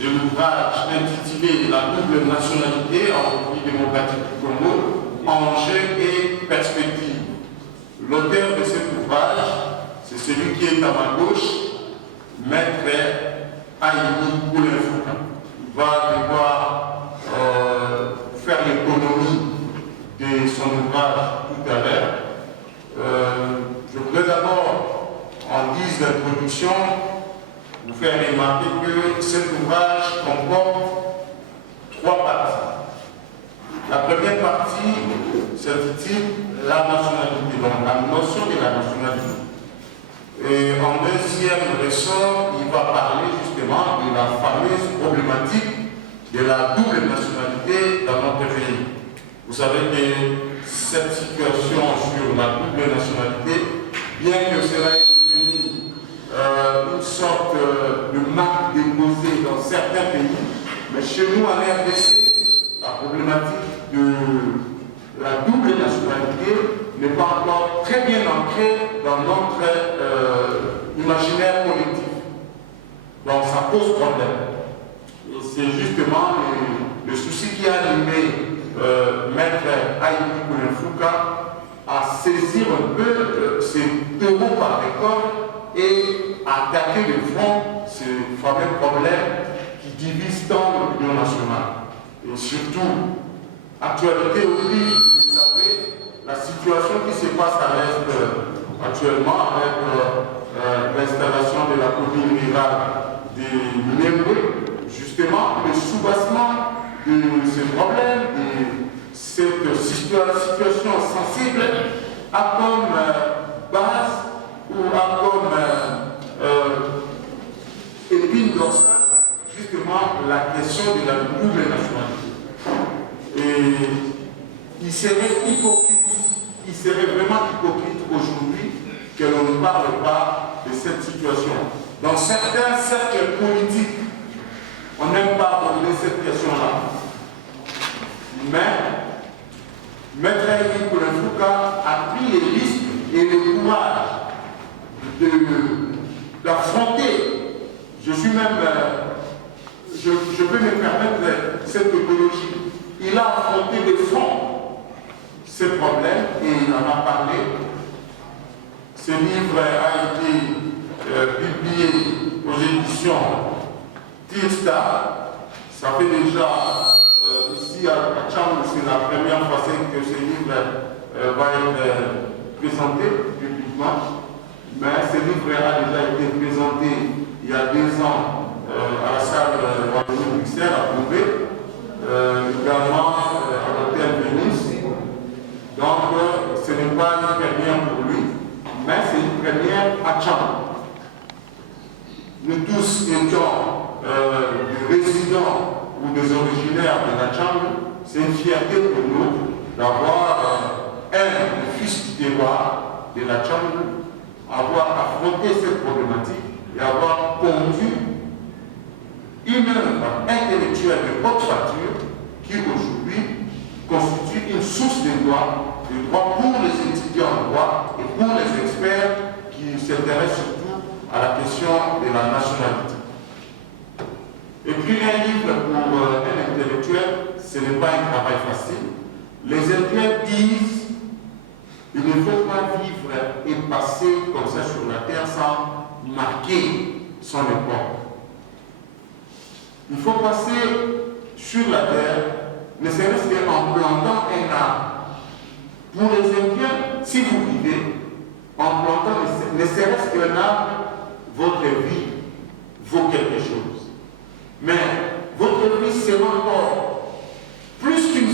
de l'ouvrage intitulé La double nationalité en République démocratique du Congo, enjeux et perspectives. L'auteur de cet ouvrage, c'est celui qui est à ma gauche, Maître Aïmi Koulenfouka. Il va devoir faire l'économie de son ouvrage tout à l'heure. Je voudrais d'abord, en guise d'introduction, vous faire remarquer que cet ouvrage comporte 3 parties. La première partie s'intitule La nationalité, donc la notion de la nationalité. Et en deuxième ressort, il va parler justement de la fameuse problématique de la double nationalité dans notre pays. Vous savez que cette situation sur la double nationalité, bien que cela ait devenu une sorte de marque déposée dans certains pays, mais chez nous en RDC, la problématique de la double nationalité n'est pas encore très bien ancrée dans notre imaginaire collectif. Donc ça pose problème. Et c'est justement le souci qui a animé Maître Aïmi Koulenfouka à saisir un peu ces taureaux par les cornes et à attaquer de front ce fameux problème qui divise tant l'Union nationale. Et surtout, actualité oblige, vous savez, la situation qui se passe à l'Est actuellement avec l'installation de la commune rurale de Minembwe, justement, le soubassement de ce problème, de cette situation sensible, a comme base ou a comme épine dorsale justement la question de la double nationalité. Et il serait vraiment hypocrite aujourd'hui que l'on ne parle pas de cette situation. Dans certains cercles politiques, on n'aime pas aborder cette question-là. Mais Maître Aïmi Koulenfouka a pris les risques et le courage d'affronter. Je suis même, je peux me permettre cette théologie. Il a affronté de fond ces problèmes et il en a parlé. Ce livre a été publié aux éditions Tirsta. Ça fait déjà, ici à Tcham, c'est la première fois que ce livre va être présenté publiquement. Mais ce livre a déjà été présenté il y a 2 ans à la salle de Bruxelles, à Roubaix, également à l'hôtel Venise. Donc, ce n'est pas une première pour lui, mais c'est une première à Tcham. Nous tous étant des résidents ou des originaires de la Tcham, c'est une fierté pour nous d'avoir un fils du terroir de la Tcham, avoir affronté cette problématique et avoir pondu une œuvre intellectuelle de haute facture qui aujourd'hui constitue une source de droit pour les étudiants en droit et pour les experts qui s'intéressent surtout à la question de la nationalité. Écrire un livre pour un intellectuel, ce n'est pas un travail facile. Les intellectuels disent qu'il ne faut pas vivre et passer comme ça sur la terre sans marquer son époque. Il faut passer sur la terre, ne serait-ce qu'en plantant un arbre. Pour les Indiens, si vous vivez en plantant ne serait-ce qu'un arbre, votre vie vaut quelque chose. Mais votre vie sera encore plus qu'une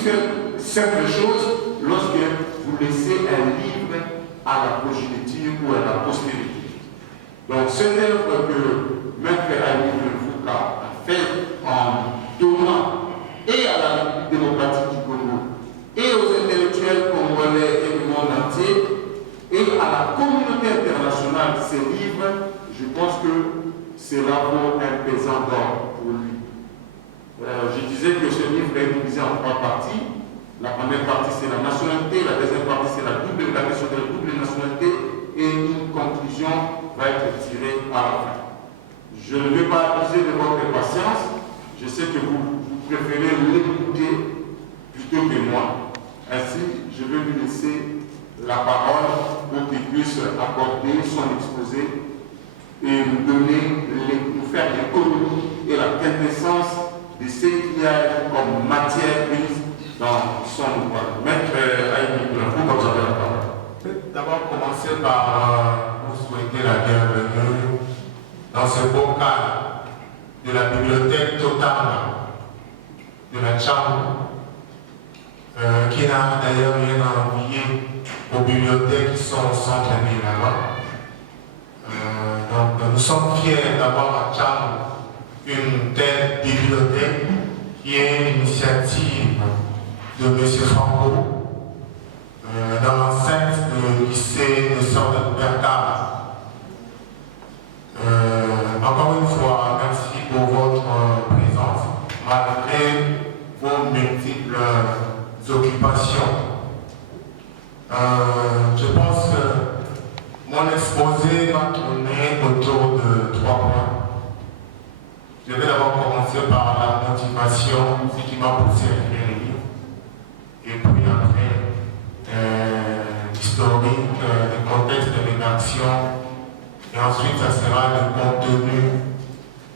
simple chose lorsque vous laissez un livre à la progéniture ou à la postérité. Donc cette œuvre que Maître Aïmi Koulenfouka a fait en donnant et à la République démocratique du Congo et aux intellectuels congolais et du monde entier et à la communauté internationale ces livres, je pense que cela vaut un pesant d'or pour lui. Je disais que ce livre est divisé en 3 parties. La première partie c'est la nationalité, la deuxième partie c'est la question de la double nationalité et une conclusion va être tirée à la fin. Je ne vais pas abuser de votre patience, préférez l'écouter plutôt que moi. Ainsi, je vais lui laisser la parole pour qu'il puisse apporter son exposé et nous faire l'économie et la quintessence de ce qu'il y a comme matière prise dans son ouvrage. Maître Aïmi, vous avez la parole. D'abord, commencer par vous souhaiter la bienvenue dans ce beau cadre de la bibliothèque totale de la Chambre, qui n'a d'ailleurs rien à envier aux bibliothèques qui sont au centre de là-bas. Donc, nous sommes fiers d'avoir à Chambre une telle bibliothèque qui est l'initiative de M. Franco dans l'enceinte du lycée de Sœur de Bergame. Encore une fois, merci pour votre présence, malgré vos multiples occupations. Je pense que mon exposé va tourner autour de 3 points. Je vais d'abord commencer par la motivation, ce qui m'a poussé à écrire les livres, et puis après l'historique, le contexte de rédaction, et ensuite ça sera le contenu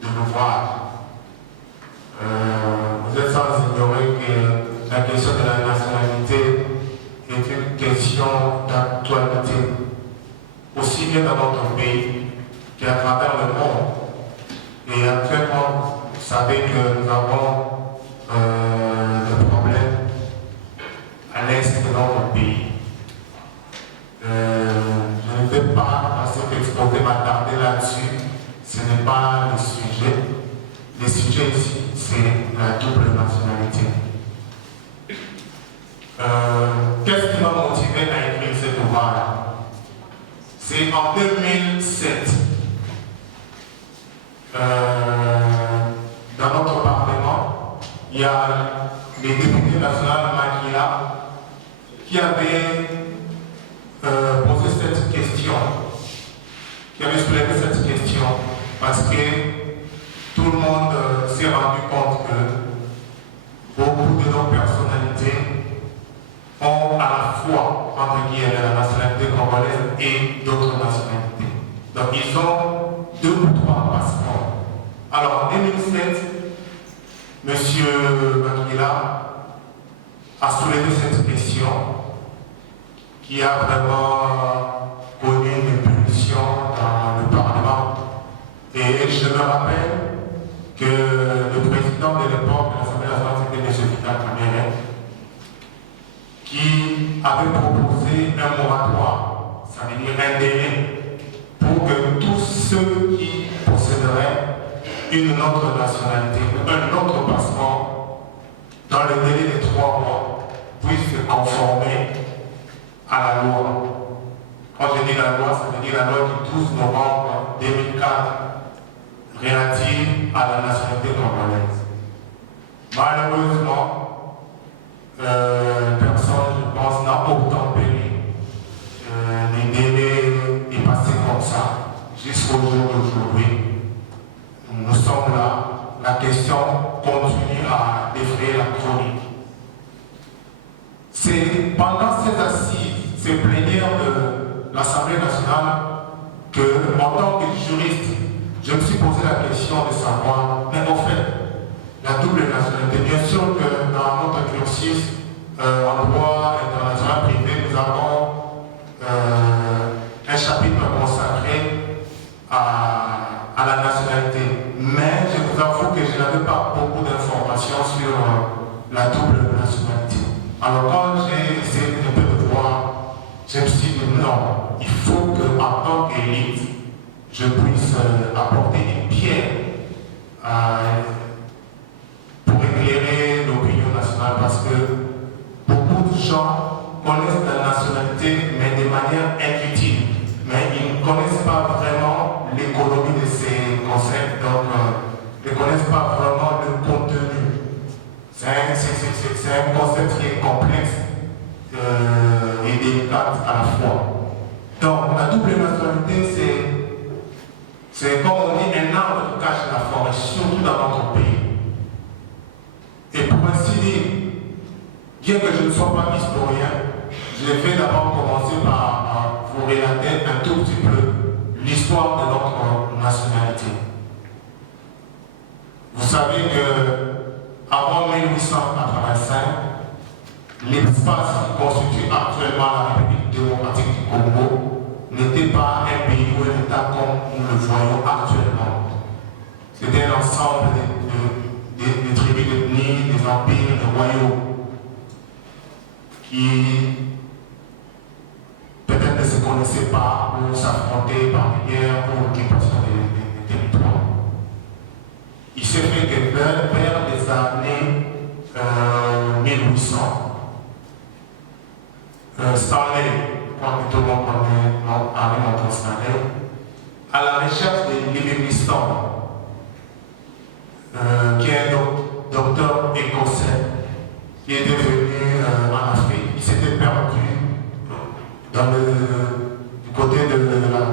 de l'ouvrage. Vous êtes sans ignorer que la question de la nationalité est une question d'actualité, aussi bien dans notre pays qu'à travers le monde. Et actuellement, vous savez que nous avons des problèmes à l'est de notre pays. Je ne vais pas, dans cet exposé, m'attarder là-dessus. Ce n'est pas le sujet. Le sujet ici, c'est la double nationalité. Qu'est-ce qui m'a motivé à écrire cet ouvrage? C'est en 2007. Dans notre Parlement, il y a les députés nationaux Makila qui avaient posé cette question, qui avaient soulevé cette question, parce que tout le monde s'est rendu compte que beaucoup de nos personnalités ont à la fois, entre guillemets, la nationalité congolaise et d'autres nationalités. Donc ils ont 2 ou 3 passeports. Alors en 2007, M. Makila a soulevé cette question qui a vraiment connu une ébullition dans le Parlement. Et je me rappelle que le président de l'époque de l'Assemblée nationale, c'était M. Vital Kamerhe, qui avait proposé un moratoire, ça veut dire un délai, pour que tous ceux qui posséderaient une autre nationalité, un autre passeport, dans le délai de 3 mois, puissent se conformer à la loi. Quand je dis la loi, ça veut dire la loi du 12 novembre 2004 relative à la nationalité congolaise. Malheureusement, personne, je pense, n'a obtempéré. Les délais est passé comme ça jusqu'au jour d'aujourd'hui. Nous sommes là, la question continue à effrayer la chronique. C'est pendant ces assises, ces plénières de l'Assemblée nationale, que, en tant que juriste, je me suis posé la question de savoir, mais en fait, la double nationalité, bien sûr que dans notre cursus en droit international privé, nous avons un chapitre consacré à la nationalité. Mais je vous avoue que je n'avais pas beaucoup d'informations sur la double nationalité. Alors quand j'ai essayé un peu de voir, je me suis dit non, il faut que en tant qu'élite, je puisse apporter une pierre pour éclairer l'opinion nationale, parce que beaucoup de gens connaissent la nationalité, mais de manière intuitive. Mais ils ne connaissent pas vraiment l'économie de ces concepts, donc ils ne connaissent pas vraiment le contenu. C'est un concept qui est complexe et délicat à la fois. Donc la double nationalité, c'est comme on dit, un arbre qui cache la forêt, surtout dans notre pays. dire, bien que je ne sois pas historien, je vais d'abord commencer par vous relater un tout petit peu l'histoire de notre nationalité. Vous savez que avant 1885, l'espace qui constitue actuellement la République démocratique du Congo n'était pas un pays ou un État comme nous le voyons actuellement. C'était un ensemble des tribus d'ethnies, des empires, des royaumes qui peut-être ne se connaissaient pas ou s'affrontaient par guerre pour l'occupation des territoires. Il s'est fait que vers les années 1800, Stanley, quand tout le monde connaît Henri Montan Stanley, à la recherche de Livingstone, qui est un docteur écossais, qui était venu en Afrique. Il s'était perdu du côté de la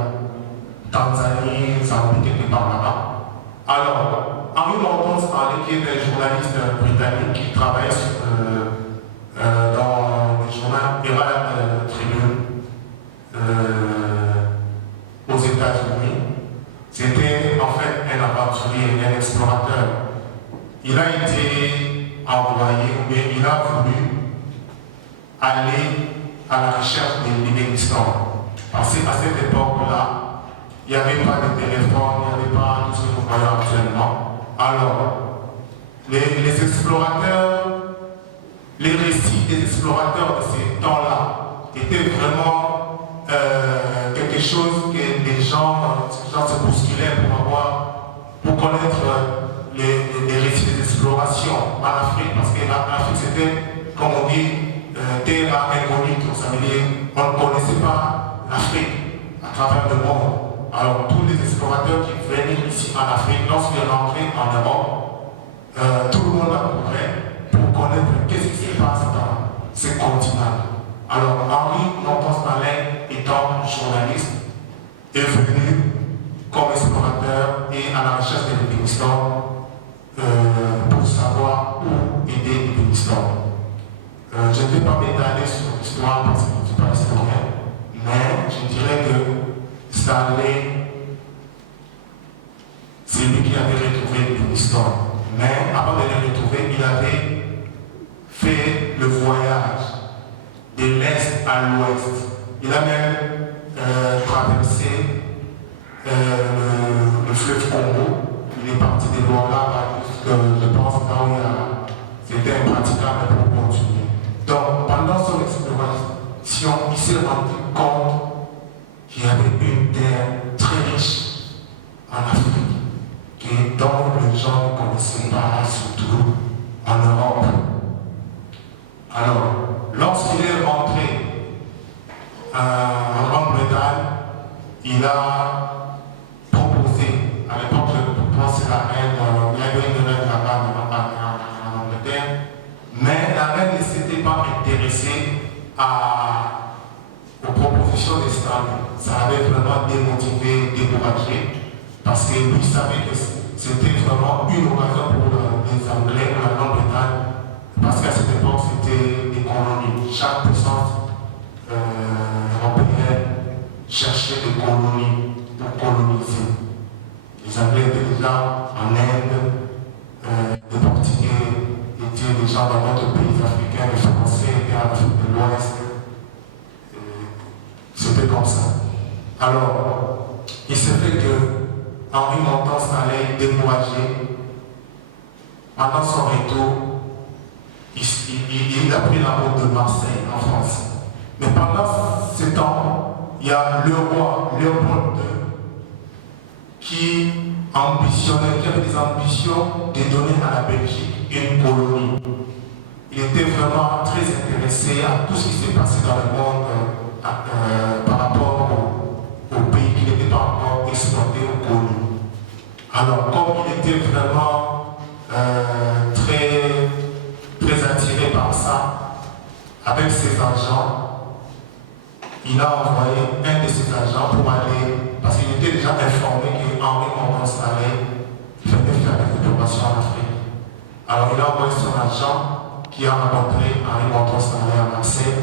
Tanzanie, Zambie, quelque part là-bas. Alors, Henri Montan Stanley, qui est un journaliste britannique qui travaille dans le journal Herald Tribune aux États-Unis, c'était en fait un aventurier, un explorateur. Il a été envoyé, mais il a voulu aller à la recherche de Livingstone. Parce qu'à cette époque-là, il n'y avait pas de téléphone, il n'y avait pas tout ce que nous voyons actuellement. Alors, les explorateurs, les récits des explorateurs de ces temps-là étaient vraiment quelque chose que les gens se bousculaient pour connaître les récits des explorations en Afrique, parce que l'Afrique c'était, comme on dit, terra incognita, ça veut dire on ne connaissait pas l'Afrique à travers le monde. Alors tous les explorateurs qui venaient ici en Afrique, lorsqu'ils rentraient en Europe, tout le monde accourait pour connaître qu'est-ce qui se passe dans ce continent. Alors Henri Montan Stanley, étant journaliste, est venu comme explorateur et à la recherche de Livingstone pour savoir où aider Livingstone. Je ne vais pas m'étaler sur l'histoire parce que je ne suis pas historien, mais je dirais que Stanley, c'est lui qui avait retrouvé Livingstone. Mais avant de le retrouver, il avait fait le voyage de l'Est à l'Ouest. Il a même traversé le fleuve Congo. Il est parti de Luanda, je pense, là où c'était impraticable pour continuer. Donc, pendant son exploration, il s'est rendu compte qu'il y avait une terre très riche en Afrique, dont les gens ne connaissaient pas, surtout en Europe. Alors, lorsqu'il est rentré en Grande-Bretagne, il a proposé, à l'époque, je pense que la reine, il y avait une reine là-bas en Angleterre, mais la reine ne s'était pas intéressée aux propositions de Stanley. Ça avait vraiment démotivé, découragé, parce que lui savait que c'était vraiment une occasion pour les Anglais, pour la Grande-Bretagne, parce qu'à cette époque, c'était des colonies. Chaque puissance européenne cherchait des colonies pour coloniser. Les Anglais étaient déjà en Inde, les Portugais étaient déjà dans d'autres pays africains, les Français étaient en Afrique de l'Ouest. C'était comme ça. Alors, il se fait que Henri Montan Stanley, découragé, pendant son retour, il a pris la route de Marseille en France. Mais pendant ce temps, il y a le roi Léopold II qui avait des ambitions de donner à la Belgique une colonie. Il était vraiment très intéressé à tout ce qui s'est passé dans le monde par rapport au pays qui n'était pas encore exploité ou connu. Alors, comme il était vraiment très attiré par ça, avec ses agents, il a envoyé un de ses agents pour aller, parce qu'il était déjà informé qu'Henri Montan Stanley venait faire des opérations en Afrique. Alors il a envoyé son agent qui a rencontré Henri Monton-Stanley à Marseille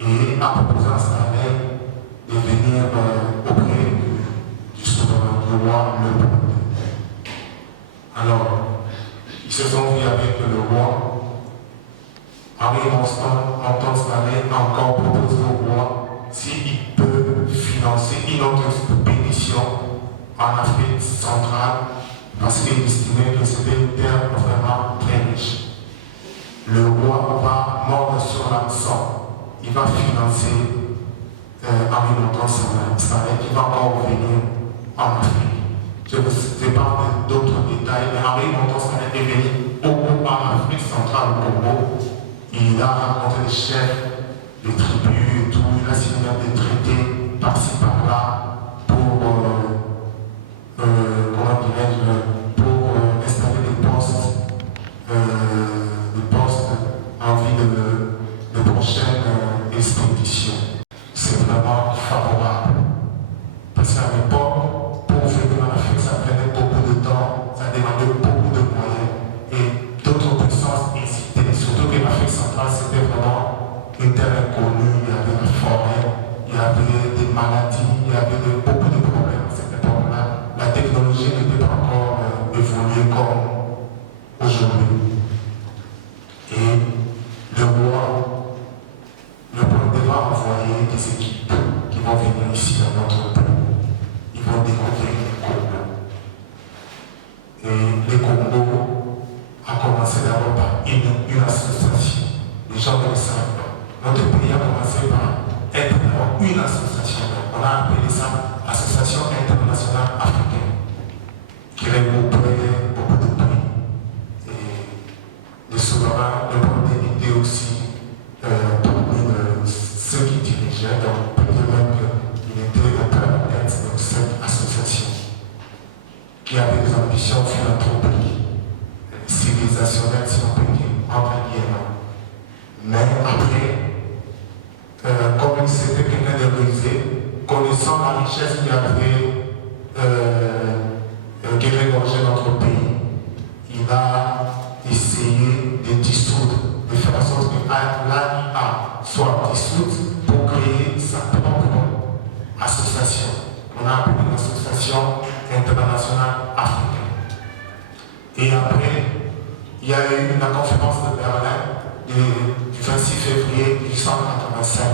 et a proposé à Stanley de venir auprès du souverain, du roi Léopold II. Alors, ils se sont vus avec le roi. Henri Monton-Stanley a encore proposé au roi s'il peut financer une autre expédition en Afrique centrale parce qu'il estimait que c'était une terre vraiment très riche. Le roi va mordre sur l'hameçon. Il va financer Henri Monton-Stanley qui va encore revenir en Afrique. Je vous épargne d'autres détails, mais Henri Monton-Stanley est venu beaucoup en Afrique centrale, au Congo. Il a rencontré les chefs, les tribus et tout. Il a signé des traités par-ci par-là pour, comment dirais-je, pour installer des postes en vue de prochaines expéditions. C'est vraiment favorable. Parce qu'à l'époque, pour venir en Afrique, ça prenait beaucoup de temps, ça demandait beaucoup de moyens. Et d'autres puissances hésitaient, surtout que l'Afrique centrale, c'était vraiment une terre inconnue. Il y avait la forêt, il y avait des maladies, il y avait beaucoup de problèmes à cette époque-là. La technologie n'était pas encore évoluée comme aujourd'hui. Et le roi va envoyer des équipes qui vont venir ici dans notre pays. Ils vont découvrir les Congo. Et les Congo a commencé d'abord par une association. Les gens ne le savent pas. Notre pays a commencé par être d'abord une association. On a appelé ça Association internationale africaine, qui regroupait beaucoup de pays. Et les souverains de premier était aussi parmi ceux qui dirigeaient, donc peut-être même qu'il était au cœur de cette association, qui avait des ambitions philanthropiques, civilisationnelles, si on peut dire, entre guillemets. Mais après, comme c'était quelqu'un de rusé, connaissant la richesse qui avait regorgé notre pays, il a essayé de dissoudre, de faire en sorte que l'AIA soit dissoute pour créer sa propre association. On a appelé l'association internationale africaine. Et après, il y a eu la conférence de Berlin du 26 février 1885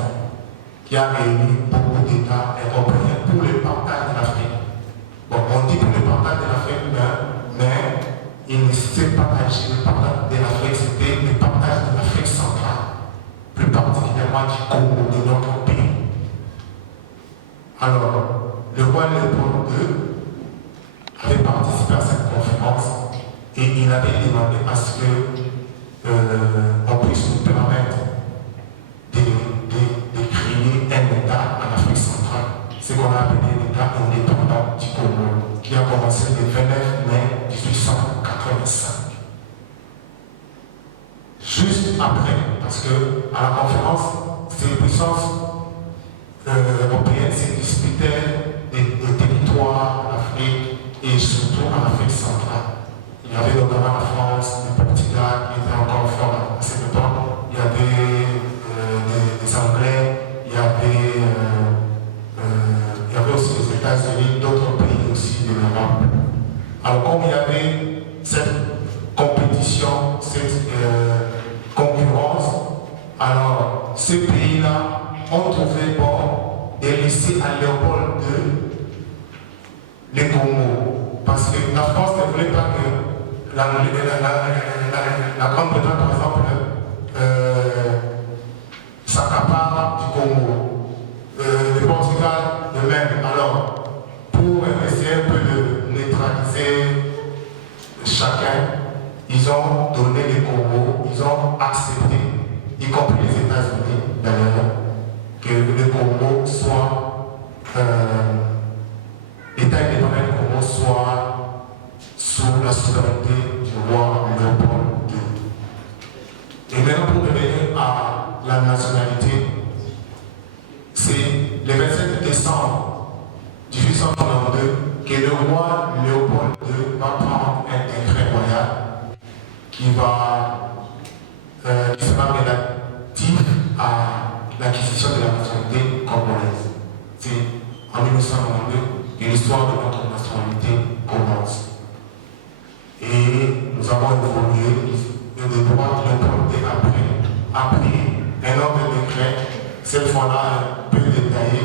qui a réuni beaucoup d'États européens pour le partage de l'Afrique. Bon, on dit pour le partage de l'Afrique, mais il ne s'est pas agi le partage de l'Afrique, c'était le partage de l'Afrique centrale, plus particulièrement du Congo, de notre pays. Alors, le roi Léopold II avait participé à cette conférence et il avait demandé à ce qu'on puisse nous permettre de créer un État en Afrique centrale, ce qu'on a appelé l'État indépendant du Congo, qui a commencé le 29 mai 1885. Juste après, parce que à la conférence, ces puissances européennes se disputaient des territoires en Afrique et surtout en Afrique centrale. Il y avait notamment la France, le Portugal qui était encore fort à cette époque. Il y avait des Anglais, il y avait aussi les États-Unis, d'autres pays aussi de l'Europe. Alors comme il y avait cette compétition, cette concurrence, alors ces pays-là ont trouvé bon de laisser à Léopold II les Congo. Parce que la France ne voulait pas que la Grande-Bretagne, par exemple, s'accapare du Congo. Le Portugal, de même. Alors, pour essayer un peu de neutraliser chacun, ils ont donné les Congo, ils ont accepté, y compris les États-Unis d'ailleurs, que le Congo soit, l'État indépendant du Congo soit sous la souveraineté du roi Léopold II. Et maintenant, pour revenir à la nationalité, c'est le 27 décembre 1892 que le roi Léopold II va prendre un décret royal qui va qui sera relatif à l'acquisition de la nationalité congolaise. C'est en 1992 que l'histoire de notre nationalité commence. Et nous avons évolué, le droit de l'autorité a pris un ordre de décret, cette fois-là un peu détaillé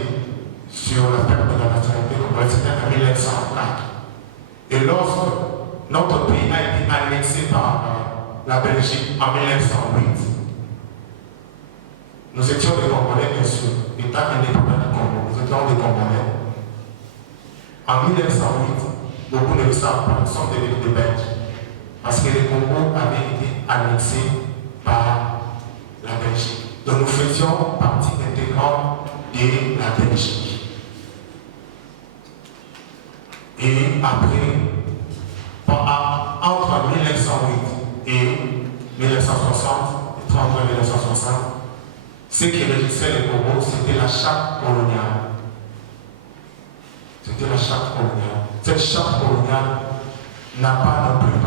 sur la perte de la nationalité congolaise, c'était en 1904. Et lorsque notre pays a été annexé par la Belgique en 1908, nous étions des Congolais, bien sûr, État indépendant du Congo, nous étions des Congolais. En 1908, beaucoup ne le savent pas, nous sommes devenus des Belges, parce que le Congo avait été annexé par la Belgique. Donc nous faisions partie intégrante de la Belgique. Et après, entre 1908 et 1960, 1933 et 1960, ce qui régissait le Congo, c'était la charte coloniale. C'était la charte coloniale. Cette charte coloniale n'a pas non plus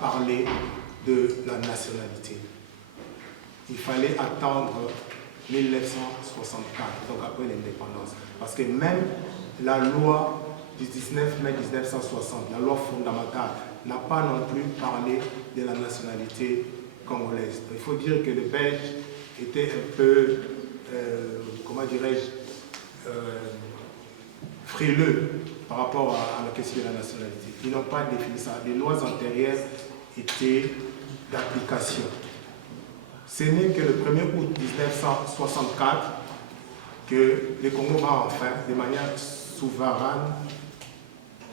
parlé de la nationalité. Il fallait attendre 1964, donc après l'indépendance. Parce que même la loi du 19 mai 1960, la loi fondamentale, n'a pas non plus parlé de la nationalité congolaise. Il faut dire que les Belges étaient un peu, comment dirais-je, frileux par rapport à la question de la nationalité. Ils n'ont pas défini ça. Les lois antérieures étaient d'application. Ce n'est que le 1er août 1964 que le Congo va enfin, de manière souveraine,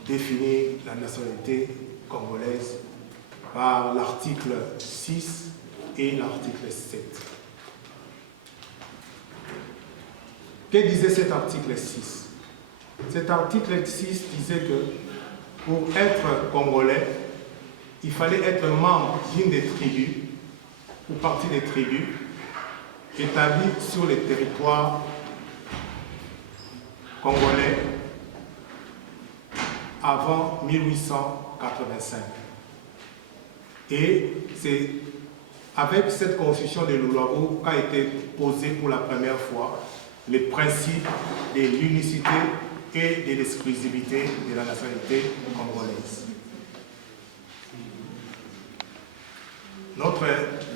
définir la nationalité congolaise par l'article 6 et l'article 7. Que disait cet article 6? Cet article 6 disait que pour être congolais, il fallait être membre d'une des tribus ou partie des tribus établies sur les territoires congolais avant 1885. Et c'est avec cette constitution de Loularou qu'a été posé pour la première fois les principes de l'unicité et de l'exclusivité de la nationalité congolaise. Notre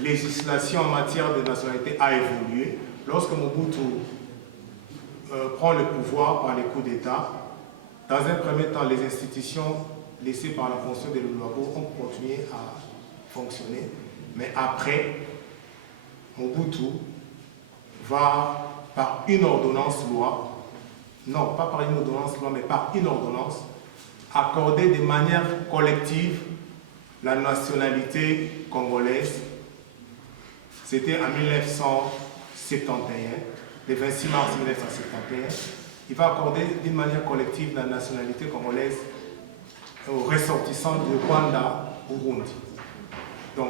législation en matière de nationalité a évolué. Lorsque Mobutu prend le pouvoir par les coups d'État, dans un premier temps, les institutions laissées par la Constitution de Loularou ont continué à fonctionner. Mais après, Mobutu va par une ordonnance-loi, non pas par une ordonnance-loi, mais par une ordonnance, accorder de manière collective la nationalité congolaise. C'était en 1971, le 26 mars 1971. Il va accorder d'une manière collective la nationalité congolaise aux ressortissants du Rwanda, Burundi. Donc,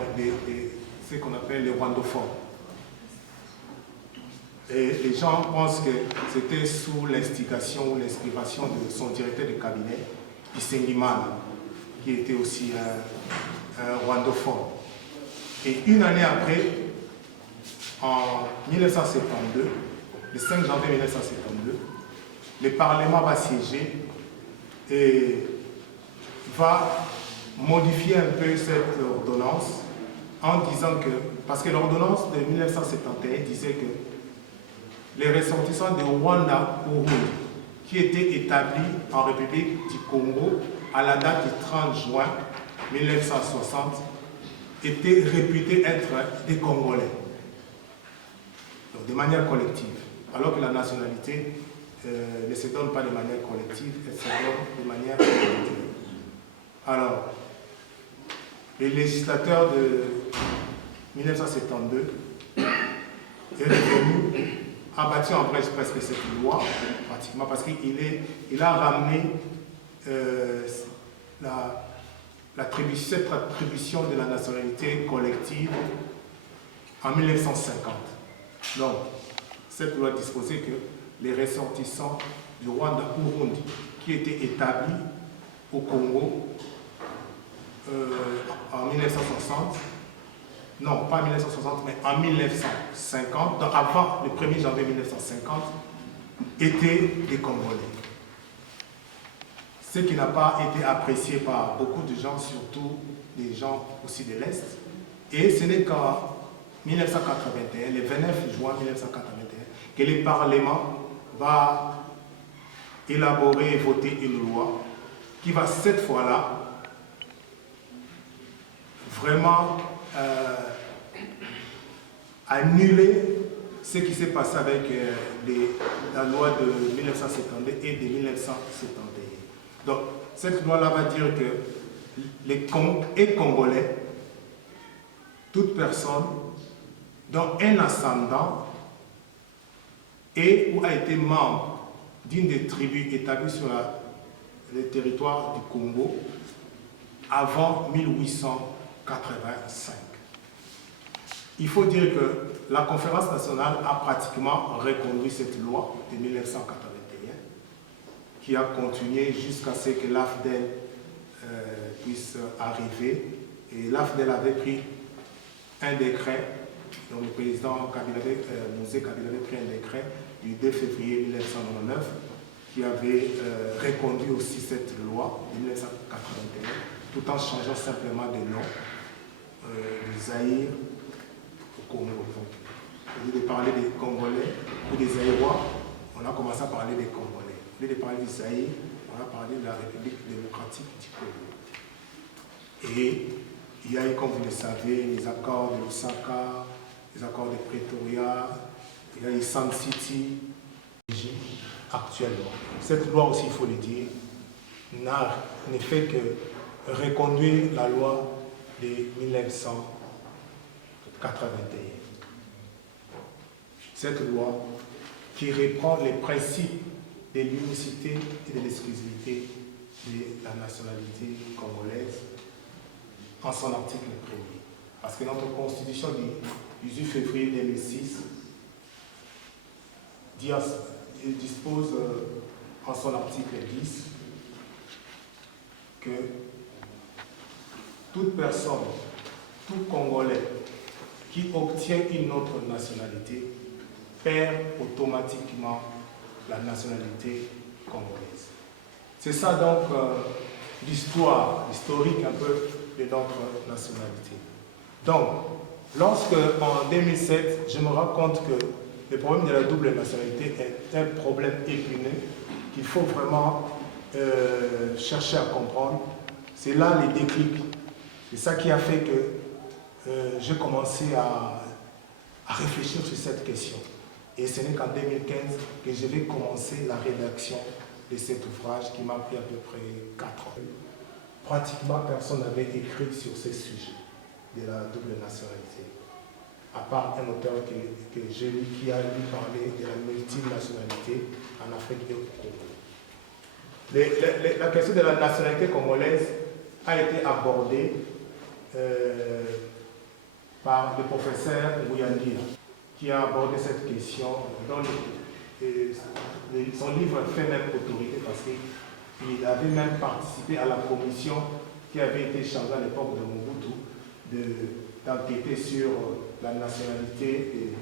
ce qu'on appelle les rwandophones. Et les gens pensent que c'était sous l'instigation ou l'inspiration de son directeur de cabinet, Isengimana, qui était aussi un rwandophone. Et une année après, en 1972, le 5 janvier 1972, le Parlement va siéger et va modifier un peu cette ordonnance en disant que, parce que l'ordonnance de 1971 disait que les ressortissants de Rwanda Burundi qui étaient établis en République du Congo à la date du 30 juin 1960 étaient réputés être des Congolais, donc de manière collective, alors que la nationalité ne se donne pas de manière collective, elle se donne de manière collective. Alors, le législateur de 1972 est revenu, a battu en brèche presque cette loi, pratiquement, parce qu'il a ramené cette attribution de la nationalité collective en 1950. Donc, cette loi disposait que les ressortissants du Rwanda Burundi qui étaient établis au Congo en 1960, non pas en 1960, mais en 1950, donc avant le 1er janvier 1950, étaient des Congolais. Ce qui n'a pas été apprécié par beaucoup de gens, surtout des gens aussi de l'Est. Et ce n'est qu'en 1981, le 29 juin 1981, que le Parlement va élaborer et voter une loi qui va cette fois-là vraiment annuler ce qui s'est passé avec la loi de 1972 et de 1971. Donc, cette loi-là va dire que les Congolais, toute personne dont un ascendant est ou a été membre d'une des tribus établies sur le territoire du Congo avant 1885. Il faut dire que la conférence nationale a pratiquement reconduit cette loi de 1981 qui a continué jusqu'à ce que l'AFDEL puisse arriver. Et l'AFDEL avait pris un décret, donc le président Mosé Kabila avait pris un décret du 2 février 1999 qui avait reconduit aussi cette loi de 1981 tout en changeant simplement de nom du Zaïre au Congo. Au lieu de parler des Congolais ou des Zaïrois, on a commencé à parler des Congolais. Au lieu de parler du Zaïre, on a parlé de la République démocratique du Congo. Et il y a eu, comme vous le savez, les accords de Lusaka, les accords de Pretoria, il y a eu Sun City actuellement. Cette loi aussi, il faut le dire, ne fait que reconduire la loi de 1981. Cette loi qui reprend les principes de l'unicité et de l'exclusivité de la nationalité congolaise en son article 1er. Parce que notre constitution du 18 février 2006 dispose en son article 10 que toute personne, tout Congolais qui obtient une autre nationalité perd automatiquement la nationalité congolaise. C'est ça donc l'historique un peu de notre nationalité. Donc, lorsque en 2007, je me rends compte que le problème de la double nationalité est un problème épineux qu'il faut vraiment chercher à comprendre, c'est là les déclics. C'est ça qui a fait que j'ai commencé à réfléchir sur cette question. Et ce n'est qu'en 2015 que je vais commencer la rédaction de cet ouvrage qui m'a pris à peu près 4 ans. Pratiquement personne n'avait écrit sur ce sujet de la double nationalité, à part un auteur que j'ai lu qui a lui parlé de la multinationalité en Afrique et au Congo. La question de la nationalité congolaise a été abordée par le professeur Muyandira, qui a abordé cette question dans son livre fait même autorité parce qu'il avait même participé à la commission qui avait été chargée à l'époque de Mobutu d'enquêter sur la nationalité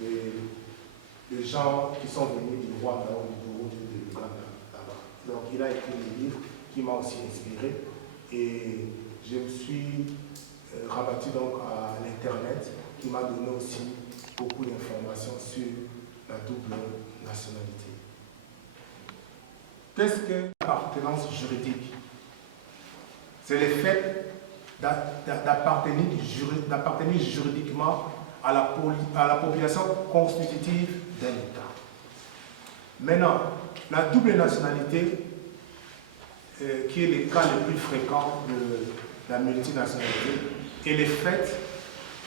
des gens qui sont venus du Rwanda ou du Burundi ou de l'Uganda là-bas. Donc il a écrit des livres qui m'ont aussi inspiré et je me suis rabattu donc à l'Internet qui m'a donné aussi beaucoup d'informations sur la double nationalité. Qu'est-ce que l'appartenance juridique? C'est le fait d'appartenir juridiquement à la population constitutive d'un État. Maintenant, la double nationalité, qui est le cas le plus fréquent de la multinationalité, est le fait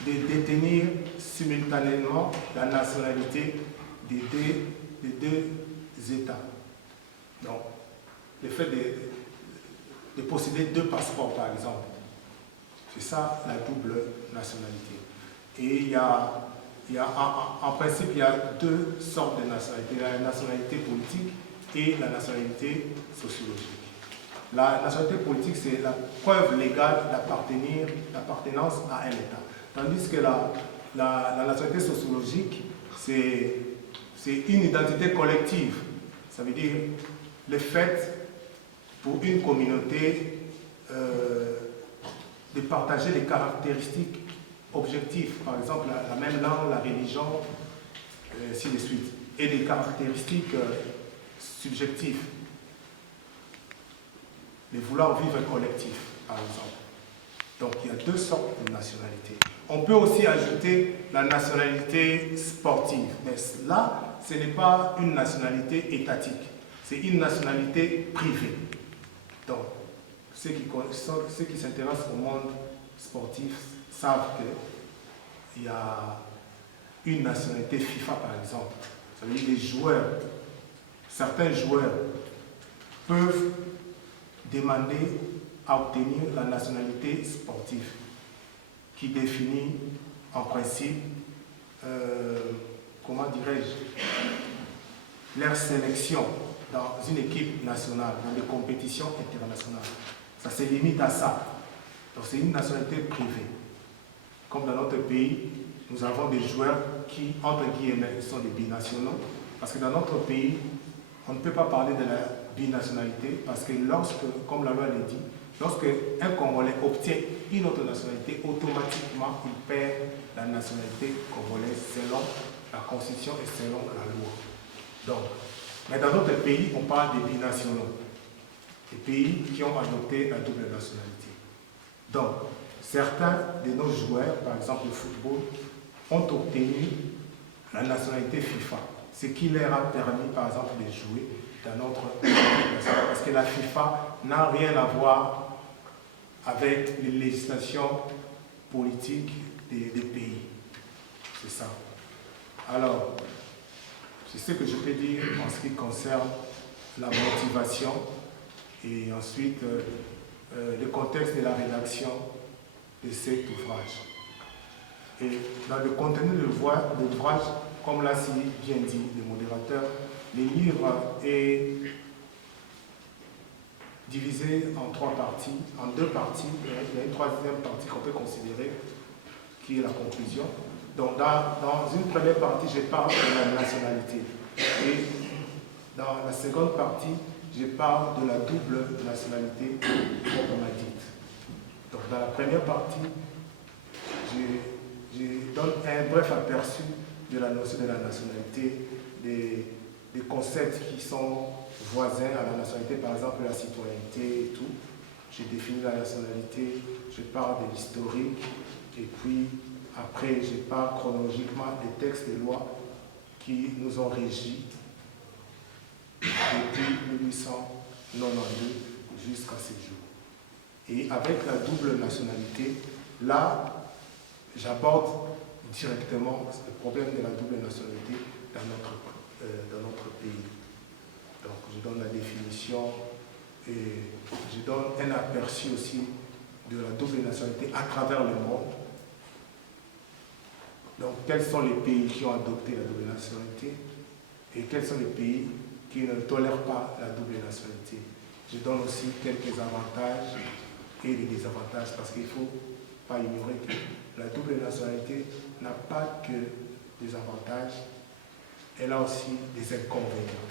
de détenir simultanément la nationalité des deux États. Donc, le fait de posséder 2 passeports, par exemple, c'est ça la double nationalité. Et en principe, il y a 2 sortes de nationalités, la nationalité politique et la nationalité sociologique. La nationalité politique, c'est la preuve légale d'appartenance à un État. Tandis que la nationalité sociologique, c'est une identité collective. Ça veut dire le fait pour une communauté de partager des caractéristiques objectives, par exemple la même langue, la religion, ainsi de suite, et des caractéristiques subjectives. De vouloir vivre collectif, par exemple. Donc il y a deux sortes de nationalités. On peut aussi ajouter la nationalité sportive, mais là, ce n'est pas une nationalité étatique, c'est une nationalité privée. Donc, ceux qui s'intéressent au monde sportif savent qu'il y a une nationalité FIFA, par exemple. Ça veut dire des joueurs, certains joueurs peuvent demander à obtenir la nationalité sportive qui définit en principe, comment dirais-je, leur sélection dans une équipe nationale, dans des compétitions internationales. Ça se limite à ça. Donc c'est une nationalité privée. Comme dans notre pays, nous avons des joueurs qui, entre guillemets, sont des binationaux, parce que dans notre pays, on ne peut pas parler de la binationalité, parce que lorsque, comme la loi le dit, lorsque un Congolais obtient une autre nationalité, automatiquement il perd la nationalité congolaise selon la Constitution et selon la loi. Donc, mais dans d'autres pays, on parle des binationaux, des pays qui ont adopté la double nationalité. Donc, certains de nos joueurs, par exemple le football, ont obtenu la nationalité FIFA, ce qui leur a permis, par exemple, de jouer dans notre pays. Parce que la FIFA n'a rien à voir avec les législations politiques des pays. C'est ça. Alors, c'est ce que je peux dire en ce qui concerne la motivation et ensuite le contexte de la rédaction de cet ouvrage. Et dans le contenu de l'ouvrage, comme l'a si bien dit le modérateur, le livre est divisé en trois parties, en deux parties. Il y a une troisième partie qu'on peut considérer qui est la conclusion. Donc dans une première partie, je parle de la nationalité. Et dans la seconde partie, je parle de la double nationalité, comme on l'a dit. Donc dans la première partie, je donne un bref aperçu de la notion de la nationalité, des concepts qui sont voisins à la nationalité, par exemple la citoyenneté et tout. Je définis la nationalité, je parle de l'historique, et puis après je parle chronologiquement des textes de loi qui nous ont régis depuis 1892 jusqu'à ce jour. Et avec la double nationalité, là, j'aborde directement le problème de la double nationalité dans notre pays. Donc, je donne la définition et je donne un aperçu aussi de la double nationalité à travers le monde. Donc, quels sont les pays qui ont adopté la double nationalité et quels sont les pays qui ne tolèrent pas la double nationalité. Je donne aussi quelques avantages et des désavantages parce qu'il ne faut pas ignorer que la double nationalité n'a pas que des avantages, elle a aussi des inconvénients.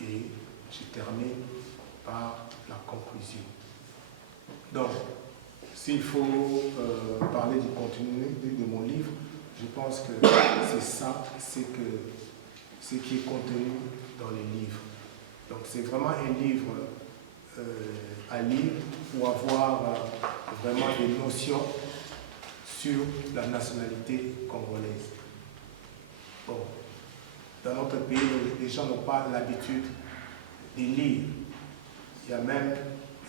Et je termine par la conclusion. Donc, s'il faut parler du contenu de mon livre, je pense que c'est ça, ce qui est contenu dans les livres. Donc c'est vraiment un livre à lire pour avoir vraiment des notions sur la nationalité congolaise. Bon, dans notre pays, les gens n'ont pas l'habitude de lire. Il y a même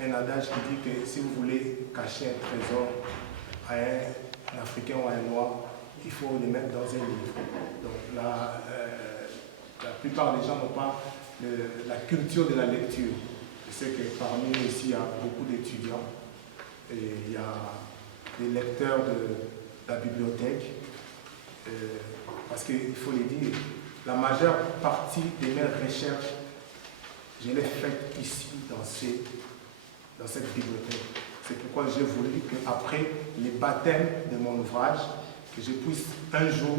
un adage qui dit que si vous voulez cacher un trésor à un Africain ou à un Noir, il faut le mettre dans un livre. Donc la plupart des gens n'ont pas la culture de la lecture. Je sais que parmi nous ici, il y a beaucoup d'étudiants et il y a des lecteurs de la bibliothèque. Parce qu'il faut le dire, la majeure partie de mes recherches, je l'ai faite ici, dans cette bibliothèque. C'est pourquoi j'ai voulu qu'après les baptêmes de mon ouvrage, que je puisse un jour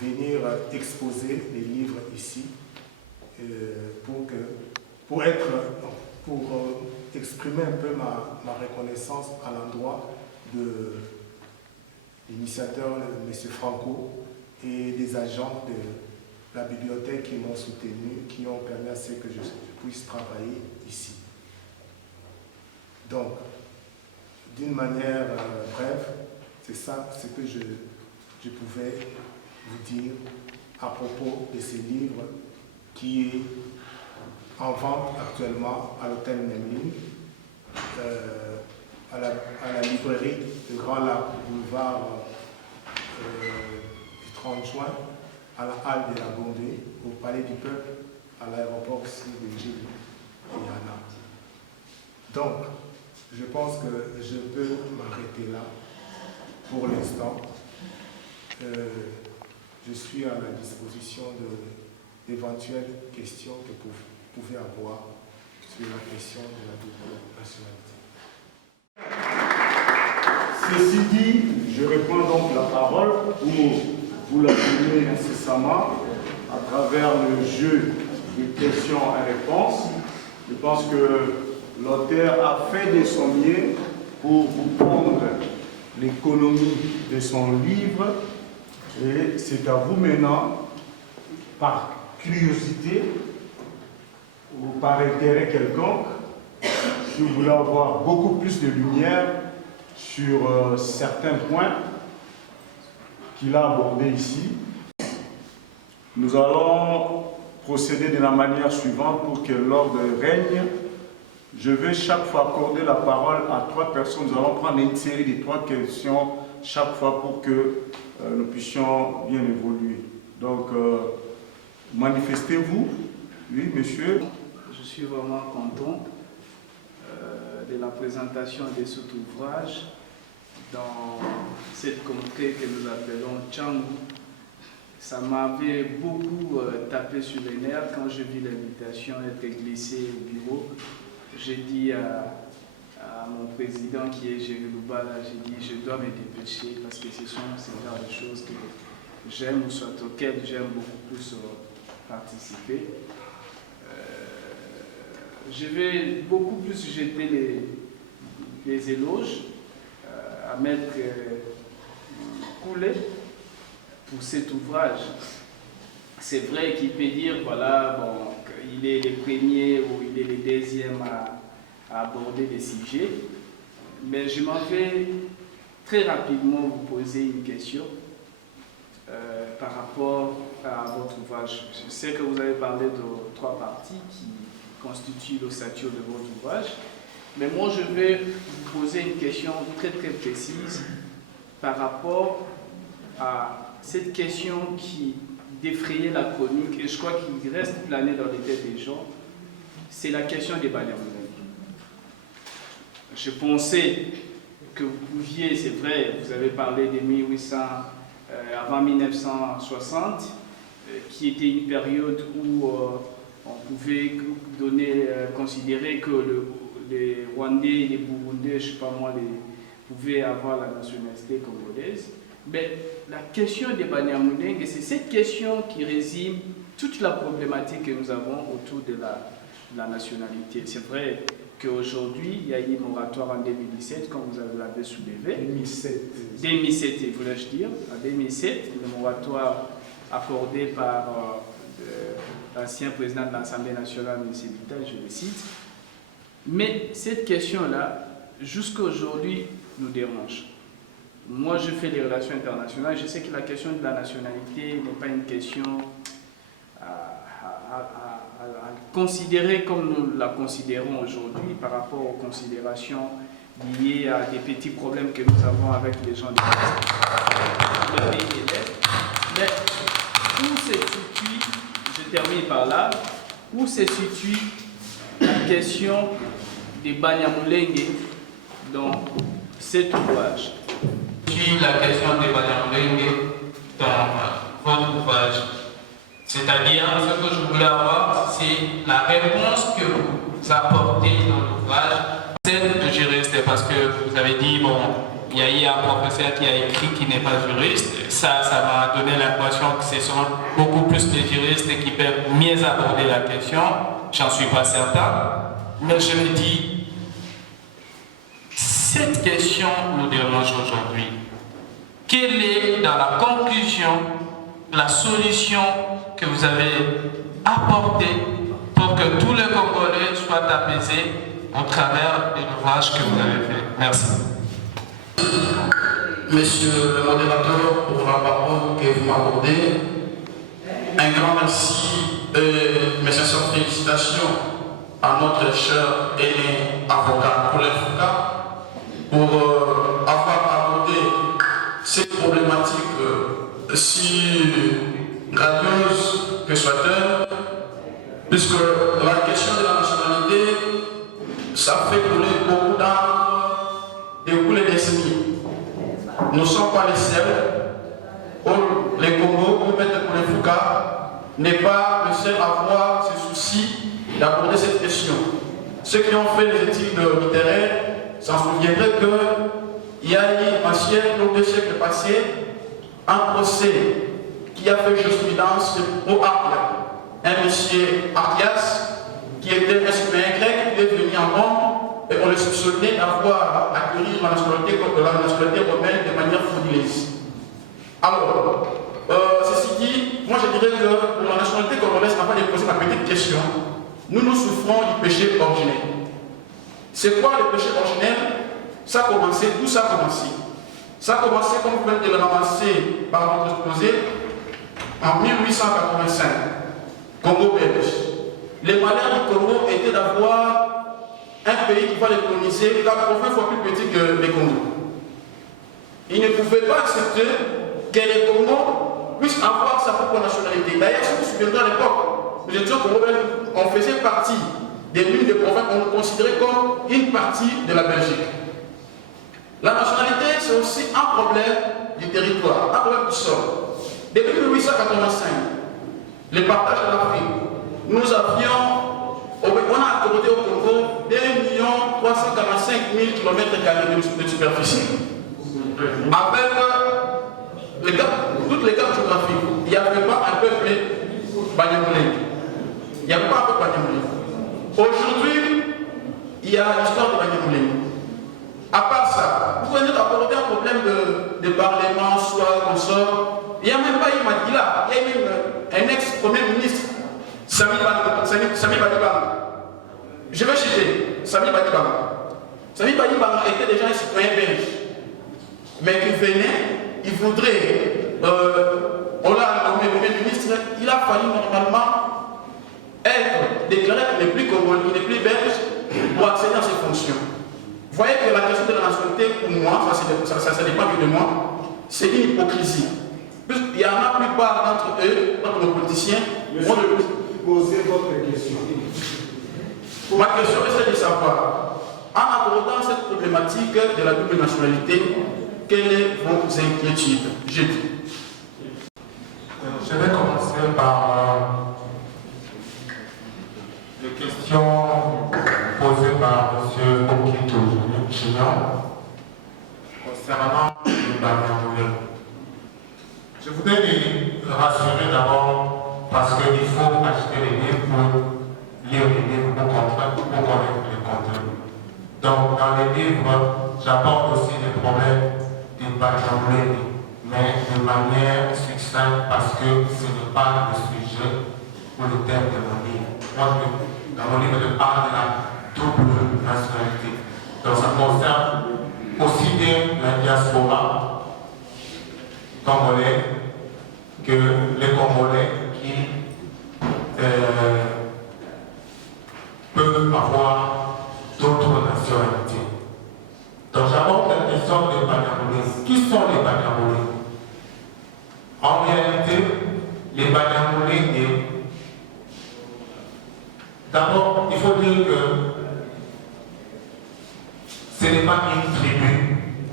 venir exposer les livres ici pour exprimer un peu ma reconnaissance à l'endroit de l'initiateur, M. Franco, et des agents de la bibliothèque qui m'ont soutenu, qui ont permis à ce que je puisse travailler ici. Donc, d'une manière brève, c'est ça ce que je pouvais vous dire à propos de ces livres qui est en vente actuellement à l'hôtel Memling, à la librairie de Grand Lac, boulevard du 30 juin, à la halle de la Bondée, au Palais du Peuple, à l'aéroport aussi de Gilles et Anna. Donc, je pense que je peux m'arrêter là pour l'instant. Je suis à la disposition d'éventuelles questions que vous pouvez avoir sur la question de la double nationalité. Ceci dit, je reprends donc la parole pour vous la donner incessamment à travers le jeu de questions et réponses. Je pense que l'auteur a fait de son mieux pour vous prendre l'économie de son livre et c'est à vous maintenant, par curiosité ou par intérêt quelconque, si vous voulez avoir beaucoup plus de lumière sur certains points qu'il a abordés ici. Nous allons procéder de la manière suivante pour que l'ordre règne. Je vais chaque fois accorder la parole à 3 personnes. Nous allons prendre une série de 3 questions chaque fois pour que nous puissions bien évoluer. Donc, manifestez-vous. Oui, monsieur. Je suis vraiment content de la présentation de cet ouvrage dans cette contrée que nous appelons Tchangou. Ça m'avait beaucoup tapé sur les nerfs quand je vis l'invitation être glissée au bureau. J'ai dit à mon président qui est Géry Louba, j'ai dit je dois me dépêcher parce que ce sont ces genres de choses que j'aime ou soit auxquelles j'aime beaucoup plus participer. Je vais beaucoup plus jeter les éloges à Maître Coulet pour cet ouvrage. C'est vrai qu'il peut dire, voilà, bon, il est le premier ou il est le deuxième à aborder des sujets, mais je m'en vais très rapidement vous poser une question par rapport à votre ouvrage. Je sais que vous avez parlé de 3 parties qui constituent l'ossature de votre ouvrage, mais moi je vais vous poser une question très précise par rapport à cette question qui défrayait la chronique et je crois qu'il reste plané dans les têtes des gens, c'est la question des Banyamulenge. Je pensais que vous pouviez, c'est vrai, vous avez parlé de 1800, avant 1960, qui était une période où on pouvait considérer que les Rwandais et les Burundais, je ne sais pas moi, pouvaient avoir la nationalité congolaise. Mais la question des Banyamulenge, c'est cette question qui résume toute la problématique que nous avons autour de la nationalité. C'est vrai qu'aujourd'hui, il y a eu un moratoire en 2017, comme vous l'avez soulevé. 2007, voulais-je dire. En 2007, le moratoire accordé par l'ancien président de l'Assemblée nationale, M. Vital, je le cite. Mais cette question-là, jusqu'à aujourd'hui, nous dérange. Moi, je fais des relations internationales. Je sais que la question de la nationalité n'est pas une question à considérer comme nous la considérons aujourd'hui par rapport aux considérations liées à des petits problèmes que nous avons avec les gens de le pays de l'Est. Mais où se situe, je termine par là, où se situe la question des Banyamulenge dans cet ouvrage? La question des Banyamulenge dans votre ouvrage. C'est-à-dire, ce que je voulais avoir, c'est la réponse que vous apportez dans l'ouvrage, celle de juriste, parce que vous avez dit, bon, il y a eu un professeur qui a écrit qui n'est pas juriste. Ça m'a donné l'impression que ce sont beaucoup plus les juristes qui peuvent mieux aborder la question. J'en suis pas certain. Mais je me dis, cette question nous dérange aujourd'hui. Quelle est, dans la conclusion, la solution que vous avez apportée pour que tous les Congolais soient apaisés au travers de l'ouvrage que vous avez fait? Merci. Monsieur le modérateur, pour la parole que vous m'accordez, un grand merci et mes sincères félicitations à notre cher aîné avocat Paulin Foucault pour avoir abordé cette problématique si radieuse que soit-elle, puisque la question de la nationalité, ça fait couler beaucoup d'âmes et couler d'esprit. Nous ne sommes pas les seuls. Les Congo, pour mettre Paulin Foucault, n'est pas le seul à avoir ce souci d'aborder cette question. Ceux qui ont fait les études littéraires s'en souviendraient qu'il y a eu un siècle ou 2 siècles passés un procès qui a fait jurisprudence au Arcas. Un monsieur Archias, qui était un citoyen grec, qui est venu en Rome, et on le soupçonnait d'avoir acquis la nationalité romaine de manière frauduleuse. Alors, ceci dit, moi je dirais que pour la nationalité congolaise, avant de poser ma petite question, nous souffrons du péché originel. C'est quoi le péché originel? Ça a commencé, d'où ça a commencé? Ça a commencé, comme vous venez de le ramasser par votre exposé, en 1885, Congo belge. Les malheurs du Congo étaient d'avoir un pays qui va les coloniser, 80 fois plus petit que les Congos. Ils ne pouvaient pas accepter que les Congos puissent avoir sa propre nationalité. D'ailleurs, si vous vous souvenez à l'époque, nous étions Congo belge, on faisait partie des l'une des provinces qu'on considérait comme une partie de la Belgique. La nationalité, c'est aussi un problème du territoire, un problème du sol. Depuis 1885, le partage de l'Afrique, on a accordé au Congo 2 345 000 km² de superficie. Avec toutes les cartes géographiques, il n'y avait pas un peuple banyamulé. Il n'y avait pas un peuple banyamulé. Aujourd'hui, il y a l'histoire de banyamulé. À part ça, vous venez d'aborder un problème de parlement, soit consort. Il n'y a même pas eu Madila, il y a même un ex-premier ministre, Sami Badibanga. Je vais citer Sami Badibanga. Sami Badibanga était déjà un citoyen belge, mais qui venait, il voudrait, on l'a nommé premier ministre, il a fallu normalement être déclaré qu'il n'est plus congolais, il n'est plus belge pour accéder à ses fonctions. Vous voyez que la question de la nationalité, pour moi, ça dépend que de moi, c'est une hypocrisie. Il y en a la plupart d'entre eux, d'entre nos politiciens, Monsieur, posez votre question. Ma question est celle de savoir, en abordant cette problématique de la double nationalité, quelles sont vos inquiétudes? Je vais commencer par les questions posées par M. Okito Chignon concernant le Banyamulé. Je voudrais les rassurer d'abord parce qu'il faut acheter les livres pour lire les livres pour connaître les contenus. Donc dans les livres, j'apporte aussi les problèmes des Banyamulé, mais de manière succincte parce que ce n'est pas le sujet ou le thème de mon livre. Moi, dans mon livre, je parle de la double nationalité. Donc ça concerne aussi bien la diaspora congolais que les Congolais qui peuvent avoir d'autres nationalités. Donc j'aborde la question des Banyamulés. Qui sont les Banyamulés? En réalité, les Banyamulés, d'abord, il faut dire que ce n'est pas une tribu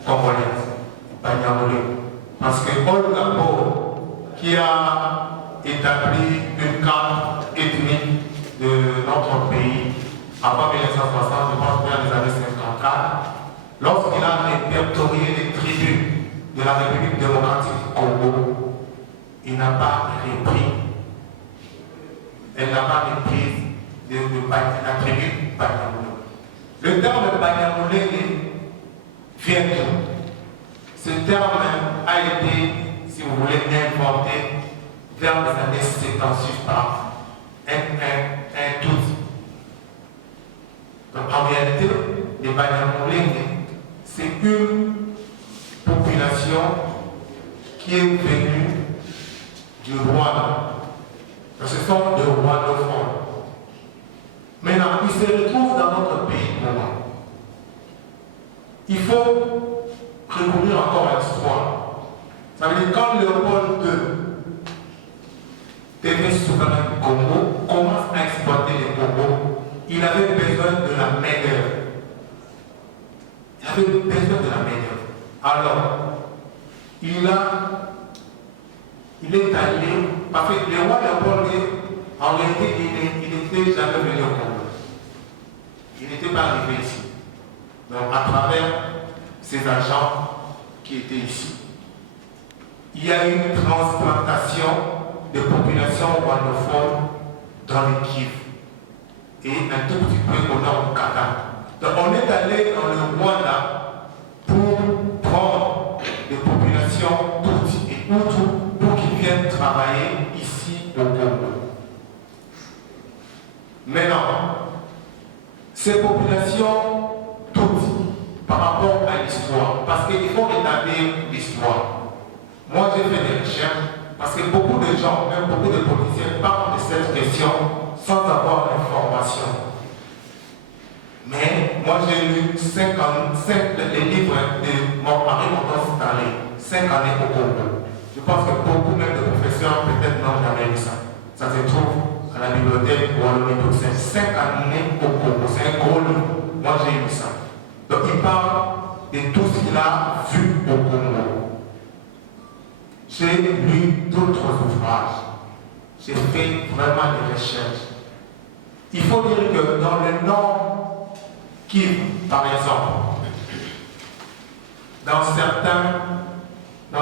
congolaise, Banyamulé. Parce que Paul Gabo, qui a établi une carte ethnique de notre pays avant 1960, je pense vers les années 54, lorsqu'il a répertorié les tribus de la République démocratique du Congo, il n'a pas repris, elle n'a pas repris la tribu Banyamulenge. Le terme Banyamulenge vient d'où? Ce terme a été, si vous voulez, inventé vers les années 56 par un Tutsi. Donc en réalité, les Banyamulenge, c'est une population qui est venue du Rwanda. Donc, ce sont des rwandophones. Maintenant, ils se retrouvent dans notre pays. Il faut recourir encore à l'histoire. Ça veut dire quand Léopold II devient souverain du Congo, commence à exploiter les Congo, il avait besoin de la main-d'œuvre. Il avait besoin de la main-d'œuvre. Alors, il est allé, parce que le roi Léopold II, en réalité, il n'était jamais venu au Congo. Il n'était pas arrivé ici. Donc, à travers ces agents qui étaient ici, il y a eu une transplantation de populations rwandophones dans les Kivu et un tout petit peu au nord du Kata. Donc, on est allé dans le Rwanda pour prendre des populations Tutsi et Hutu pour qu'ils viennent travailler ici au Congo. Maintenant, ces populations Tutsi, par rapport à l'histoire, parce qu'il faut établir l'histoire. Moi, j'ai fait des recherches, parce que beaucoup de gens, même beaucoup de politiciens, parlent de cette question sans avoir l'information. Mais moi, j'ai lu les livres de mon mari, mon Stanley, 5 années au Congo. Je pense que beaucoup même de professeurs peut-être n'ont jamais lu ça. Ça se trouve à la bibliothèque Wallonie. C'est 5 années au Congo. C'est un gros livre. Moi, j'ai lu ça. Donc, il parle de tout ce qu'il a vu au Congo. J'ai lu d'autres ouvrages. J'ai fait vraiment des recherches. Il faut dire que dans le nord Kivu, par exemple, dans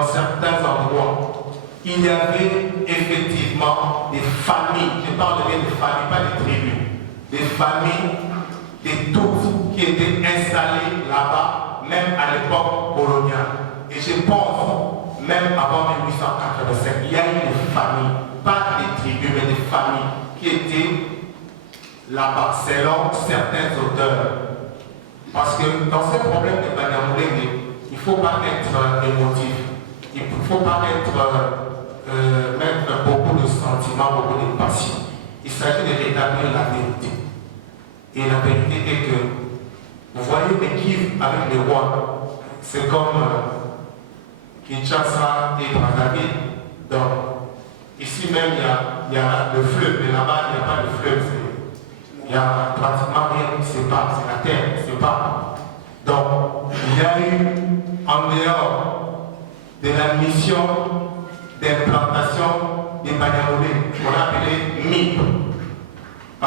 certains endroits, il y avait effectivement des familles, je parle bien des familles, pas des tribus, des familles, des Tutsis qui étaient installés là-bas, même à l'époque coloniale. Et je pense, même avant 1887, il y a eu des familles, pas des tribus, mais des familles qui étaient là-bas, selon certains auteurs. Parce que dans ce problème de Banyamulenge, il ne faut pas être émotif, il ne faut pas mettre beaucoup de sentiments, beaucoup de passion. Il s'agit de rétablir la vérité. Et la vérité est que, vous voyez les Kivu avec les rois, c'est comme Kinshasa et Brazzaville. Donc, ici même, il y a le fleuve, mais là-bas, il n'y a pas de fleuve. Il n'y a pratiquement rien qui se passe, c'est la terre qui se passe. Donc, il y a eu, en dehors de la mission d'implantation des Banyamulenge, qu'on appelait MIP, à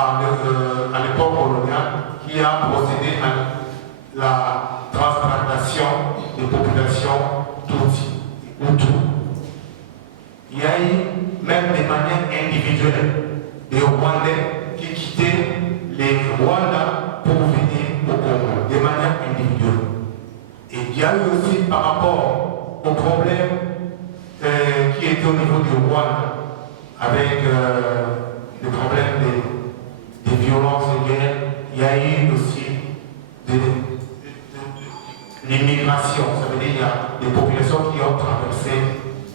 l'époque coloniale, qui a procédé à la transplantation des populations Tutsi et Hutu. Il y a eu même de manière individuelle des Rwandais qui quittaient les Rwandais pour venir au Congo, de manière individuelle. Et il y a eu aussi par rapport au problème qui était au niveau du Rwanda, avec le problème des violences et guerres, il y a eu aussi l'immigration. Ça veut dire qu'il y a des populations qui ont traversé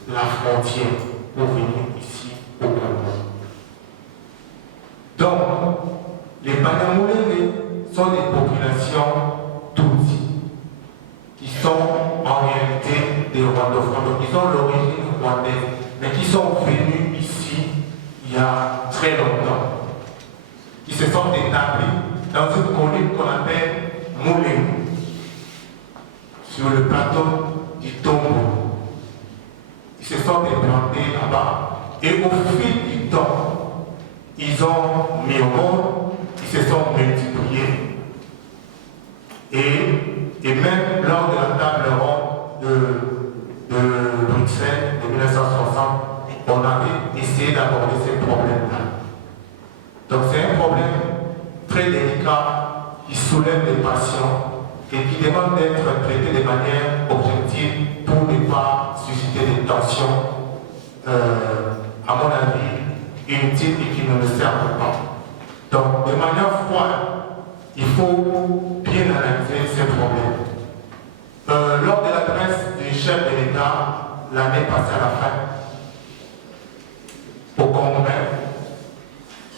la frontière pour venir ici au Congo. Donc, les Banyamulenge sont des populations Tutsi qui sont en réalité des rwandophones. Donc, ils ont l'origine rwandaise, mais qui sont venus ici il y a très longtemps, qui se sont établis dans une colline qu'on appelle Moulingu, sur le plateau du Tombo. Ils se sont implantés là-bas Et au fil du temps, ils ont mis au monde, ils se sont multipliés. Et même lors de la table ronde de Bruxelles de 1960, on avait essayé d'aborder ces problèmes-là. Donc c'est un problème très délicat qui soulève des passions et qui demande d'être traité de manière objective pour ne pas susciter des tensions, à mon avis, inutiles et qui ne nous servent pas. Donc de manière froide, il faut bien analyser ces problèmes. Lors de l'adresse du chef de l'État, l'année passée à la fin, au Congrès,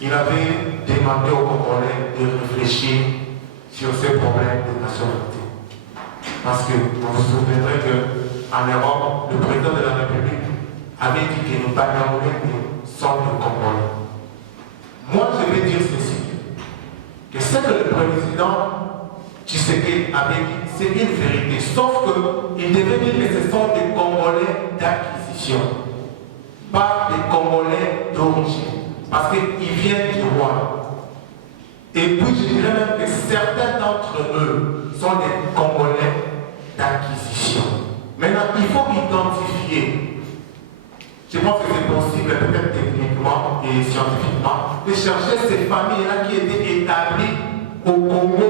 il avait demandé aux Congolais de réfléchir sur ces problèmes de nationalité. Parce que vous vous souviendrez qu'en Europe, le président de la République avait dit que les Banyamulés sont des Congolais. Moi, je vais dire ceci, que ce que le président Tshisekedi avait dit, c'est une vérité, sauf qu'il devait dire que ce sont des Congolais d'acquisition, pas des Congolais d'origine. Parce qu'ils viennent du roi. Et puis je dirais même que certains d'entre eux sont des Congolais d'acquisition. Maintenant, il faut identifier. Je pense que c'est possible, peut-être techniquement et scientifiquement, de chercher ces familles-là qui étaient établies au Congo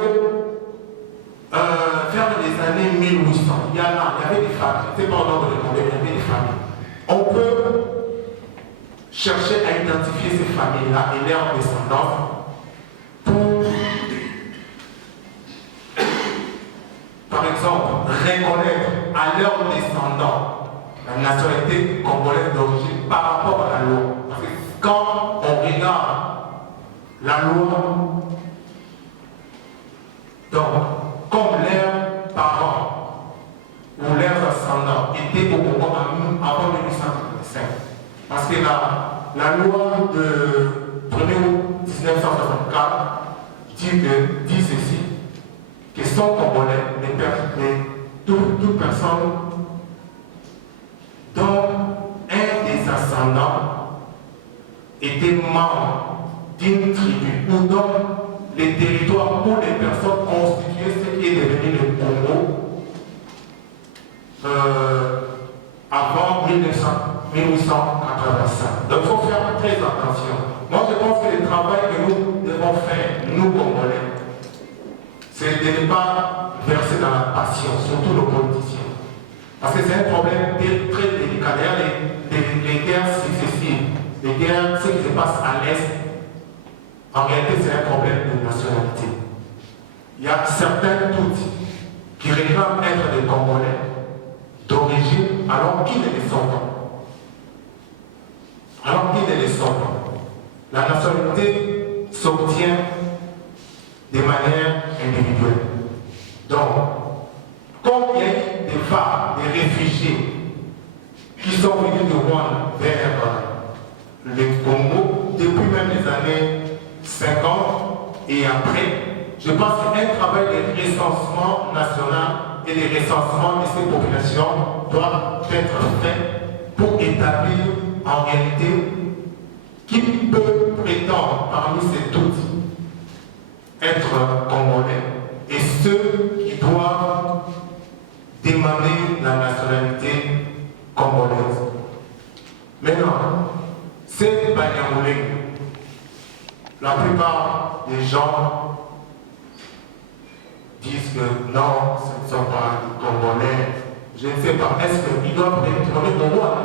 vers les années 1800. Il y avait des familles, c'est pas au nom de demander, il y avait des familles. On peut chercher à identifier ces familles-là et leurs descendants pour, par exemple, reconnaître à leurs descendants la nationalité congolaise d'origine par rapport à la loi. Parce que quand on regarde la loi, donc, comme leurs parents ou leurs ascendants étaient au Congo avant 1855, parce que la loi de 1er août 1964 dit ceci, que sont Congolais, toute personne dont un des ascendants était membre d'une tribu ou dont les territoires où les personnes constituaient ce qui est devenu le Congo avant 1885. Donc il faut faire très attention. Moi je pense que le travail que nous devons faire, nous Congolais, c'est de ne pas verser dans la passion, surtout nos politiciens. Parce que c'est un problème très délicat. D'ailleurs, les guerres successives, les guerres, ce qui se passe à l'Est, en réalité c'est un problème de nationalité. Il y a certains doutes qui réclament être des Congolais d'origine alors qu'ils ne le sont pas. Alors qu'ils ne le sont pas. La nationalité s'obtient de manière individuelle. Donc, comme il y a eu des femmes, des réfugiés qui sont venus de Rwanda vers le Congo depuis même les années 50 et après, je pense qu'un travail de recensement national et de recensement de ces populations doit être fait pour établir en réalité qui peut prétendre parmi ces toutes être congolais et ceux qui doivent demander la nationalité congolaise. Maintenant, ces Banyamulés, la plupart des gens disent que non, ce ne sont pas des Congolais. Je ne sais pas, est-ce qu'ils doivent retourner au Rwanda?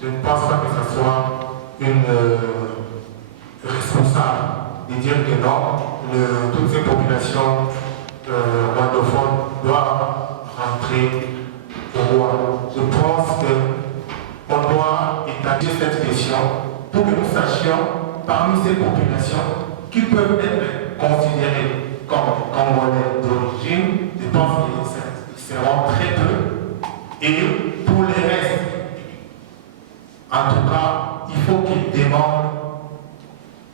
Je ne pense pas que ce soit une responsable de dire que non, toutes ces populations rwandophones doivent rentrer au Rwanda. Je pense qu'on doit établir cette question pour que nous sachions parmi ces populations qui peuvent être considérées comme Congolais d'origine. Je pense qu'ils seront très peu. Et pour les restes, en tout cas, il faut qu'ils demandent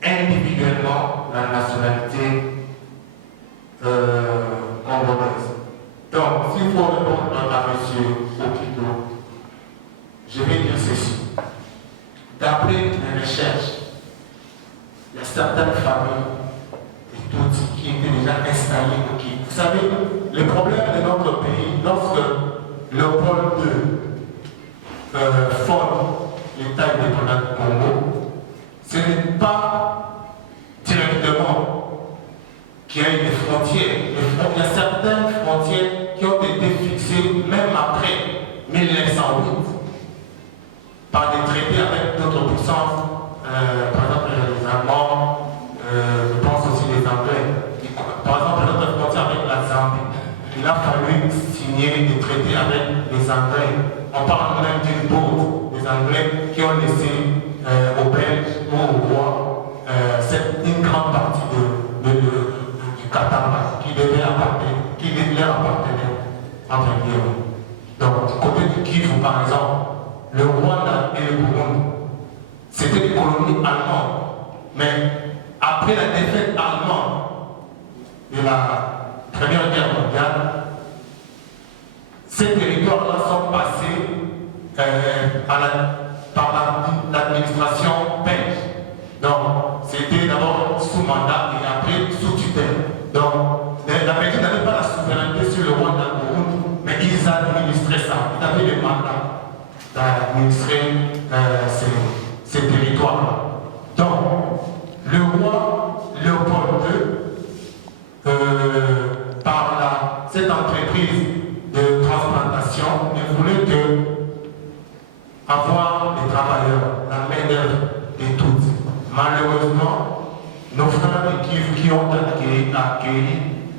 individuellement la nationalité congolaise. Donc, s'il faut répondre à M. Okido, je vais dire ceci. D'après certaines familles et toutes qui étaient déjà installées au Kivu. Vous savez, le problème de notre pays, lorsque Léopold II fonde l'État indépendant du Congo, ce n'est pas directement qu'il y a eu des frontières. Il y a certaines frontières qui ont été fixées même après 1908 par des traités avec d'autres puissances, par exemple les Allemands, je pense aussi les Anglais. Par exemple, notre frontière avec la Zambie, il a fallu signer des traités avec les Anglais. On parle même d'une bourde des Anglais qui ont laissé aux Belges ou aux Rois une grande partie du Katanga qui leur appartenait entre guillemets. Donc, du côté du Kivu, par exemple, le Rwanda et le Burundi, c'était des colonies allemandes. Mais après la défaite allemande de la Première Guerre mondiale, ces territoires-là sont passés par l'administration belge. Donc, c'était d'abord sous mandat et après sous tutelle. Donc, la Belgique n'avait pas la souveraineté sur le Rwanda et le Burundi, mais ils administraient ça. Ils avaient le mandat d'administrer ces territoires-là. Donc, le roi Léopold II, par cette entreprise de transplantation, ne voulait que avoir des travailleurs, la main-d'œuvre de toutes. Malheureusement, nos frères de Kivu qui ont accueilli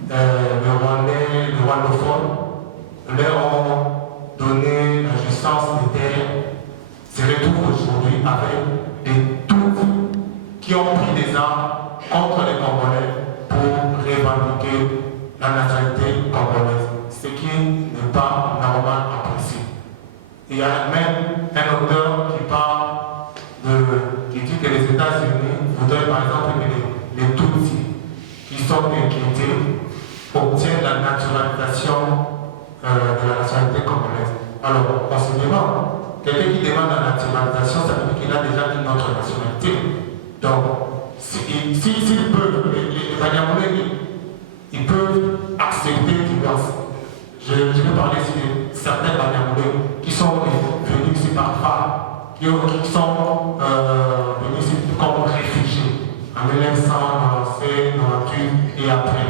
le Rwandais, le rwandophone, leur ont donné la jouissance des terres, se retrouvent aujourd'hui avec des toutes qui ont pris des armes contre les Congolais pour revendiquer la nationalité congolaise, ce qui n'est pas normal à préciser. Il y a même un auteur qui parle qui dit que les États-Unis voudraient par exemple que les Tutsis qui sont inquiétés obtiennent la naturalisation de la nationalité congolaise. Alors, on se demande, quelqu'un qui demande la naturalisation, ça veut dire qu'il a déjà une autre nationalité. Donc, s'ils peuvent, les Banyamulais, ils peuvent accepter divorce. Je vais parler ici de certains Banyamulais qui sont venus ici par phare, qui sont venus ici comme réfugiés en 1997, 1998 et après,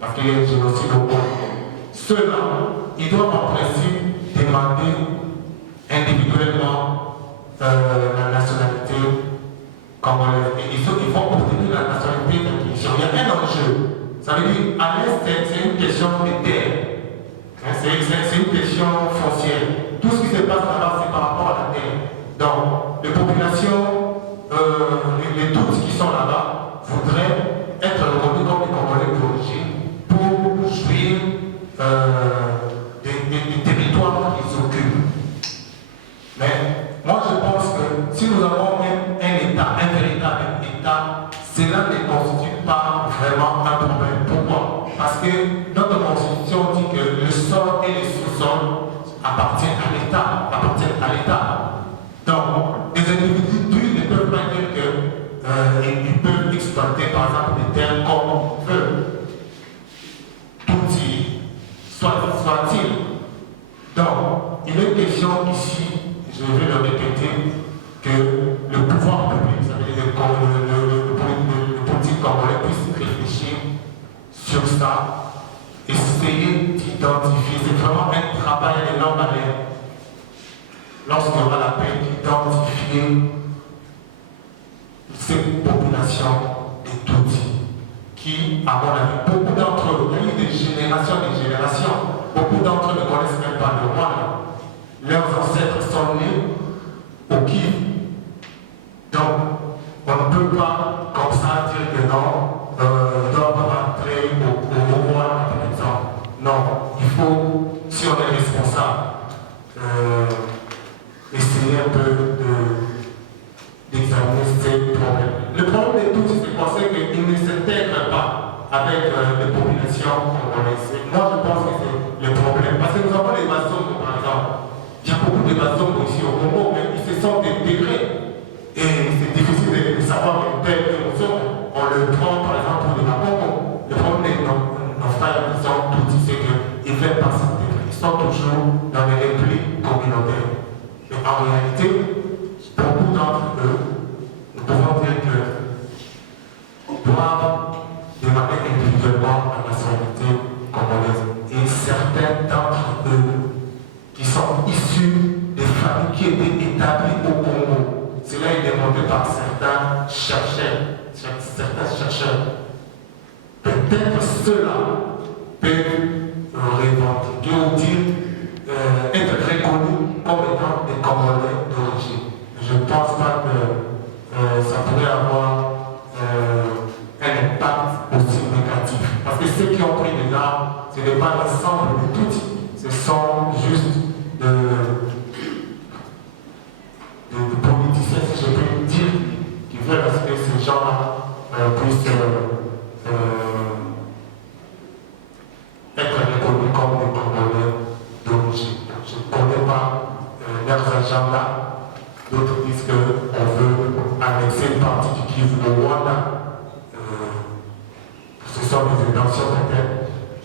parce qu'il y a eu génocide au Congo. Ceux-là, ils doivent en principe demander individuellement la nationalité congolaise. Et ils vont obtenir la nationalité d'intuition. Il y a un enjeu. Ça veut dire, à l'Est, c'est une question de terre. C'est une question foncière. Tout ce qui se passe là-bas, c'est par rapport à la terre. Donc, les populations, les Tutsis qui sont là-bas, voudraient être reconnus comme des Congolais d'origine pour jouir des territoires qu'ils occupent. Mais moi je pense que si nous avons un État, un véritable État, cela ne constitue pas vraiment un problème. Pourquoi? Parce que notre constitution dit que le sol et les sous-sols appartiennent à l'État. Donc, les individus ne peuvent pas dire qu'ils peuvent exploiter par exemple des terres comme ils veulent. Tutsi, soit-il. Donc, il est question ici, je vais le répéter, que le pouvoir public, le politique congolais puisse réfléchir sur ça, essayer d'identifier. C'est vraiment un travail de longue haleine. Lorsqu'il y aura la peine d'identifier cette population des Tutsis, qui, à mon avis, beaucoup d'entre eux, il y a eu des générations, beaucoup d'entre eux ne connaissent même pas le Rwanda. Leurs ancêtres sont nés au Kivu. Donc, on ne peut pas, comme ça, dire que non, ils doivent rentrer au Rwanda, par exemple. Non, il faut, si on est responsable, essayer un peu d'examiner ces problèmes. Le problème de tous, c'est qu'ils ne s'intègrent pas avec les populations congolaises. Moi, je pense que c'est le problème. Parce que nous avons les Bazongo, par exemple. Il y a beaucoup de Bazongo ici au Congo, mais ils se sont intégrés. Et c'est difficile de savoir une telle émotion. on le prend par exemple pour les Makongo. Le problème de nos frères, ils ont tout dit, c'est qu'ils ne veulent pas s'intégrer. Ils sont toujours dans les républiques communautaires. Mais en réalité, beaucoup d'entre eux, nous pouvons dire qu'ils doivent demander individuellement la nationalité congolaise. Et certains d'entre eux qui sont issus des familles qui étaient établies au Congo, cela est démontré par certains chercheurs. Peut-être ceux-là peuvent revendiquer ou dire être reconnus comme étant des Congolais d'origine. Je ne pense pas que ça pourrait avoir un impact aussi négatif. Parce que ceux qui ont pris les armes, ce n'est pas l'ensemble de tout, ce sont juste de politiciens, si je peux dire, qui veulent que ces gens-là puissent être reconnus comme des Congolais d'origine. Je ne connais pas leurs agendas. D'autres disent qu'on veut annexer une partie du Kivu au Rwanda. Ce sont des intentions peut-être,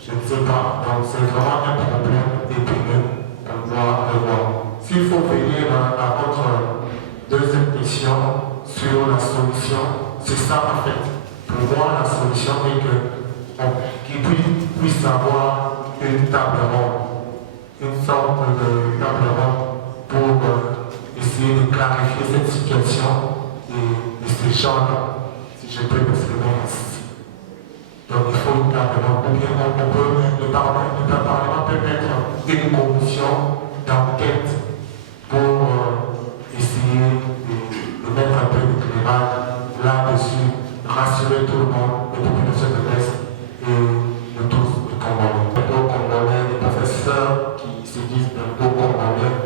je ne sais pas. Donc c'est vraiment un problème épineux qu'on doit revoir. S'il faut venir à votre deuxième question sur la solution, c'est ça en fait. Pour moi, la solution est qu'il puisse avoir une table ronde, une sorte de table ronde pour essayer de clarifier cette situation et ces gens-là, si je peux m'exprimer ainsi. Donc il faut une table ronde. Ou bien le Parlement peut mettre une commission d'enquête pour essayer de mettre un peu d'éclairage là-dessus, rassurer tout le monde, les populations de l'Est et de tous les Congolais. Les Congolais, les professeurs qui se disent un beau Congolais,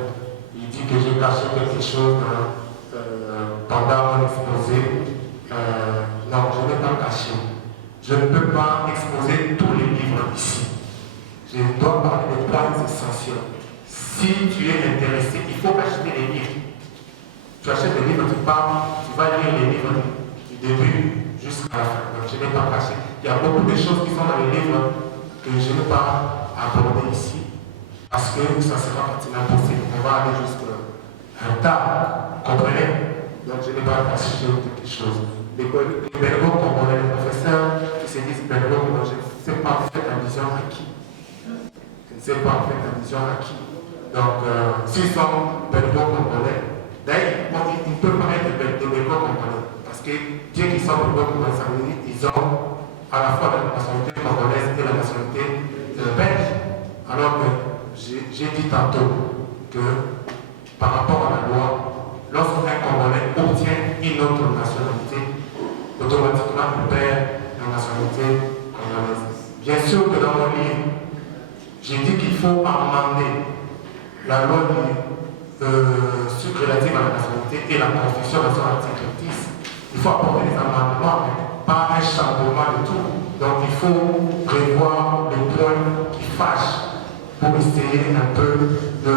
il dit que j'ai caché quelque chose pendant mon exposé. Non, je n'ai pas caché. Je ne peux pas exposer tous les livres ici. Je dois parler des points essentiels. Si tu es intéressé, il faut acheter les livres. Tu achètes les livres, tu pars, tu vas lire les livres du début jusqu'à la fin. Donc, je n'ai pas caché. Il y a beaucoup de choses qui sont dans les livres que je n'ai pas abordées ici parce que ça sera pratiquement impossible. On va aller jusqu'à tard, comprenez? Donc, je n'ai pas caché quelque chose. Les Belgos congolais, les professeurs qui se disent Belgos, je ne sais pas en fait allusion à qui. Je ne sais pas en fait allusion à qui. Donc, s'ils sont Belgos congolais, d'ailleurs, ils ne peuvent pas être des Belgos congolais. Parce que bien qu'ils soient Belgos congolais, ça veut dire qu'ils ont à la fois la nationalité congolaise et la nationalité belge. Alors que j'ai dit tantôt que par rapport à la loi, lorsqu'un Congolais obtient une autre nationalité, automatiquement il perd la nationalité congolaise. Bien sûr que dans mon livre, j'ai dit qu'il faut amender la loi relative à la nationalité et la Constitution nationale article 10. Il faut apporter des amendements, mais pas un chamboulement de tout. Donc il faut prévoir les points qui fâchent pour essayer un peu de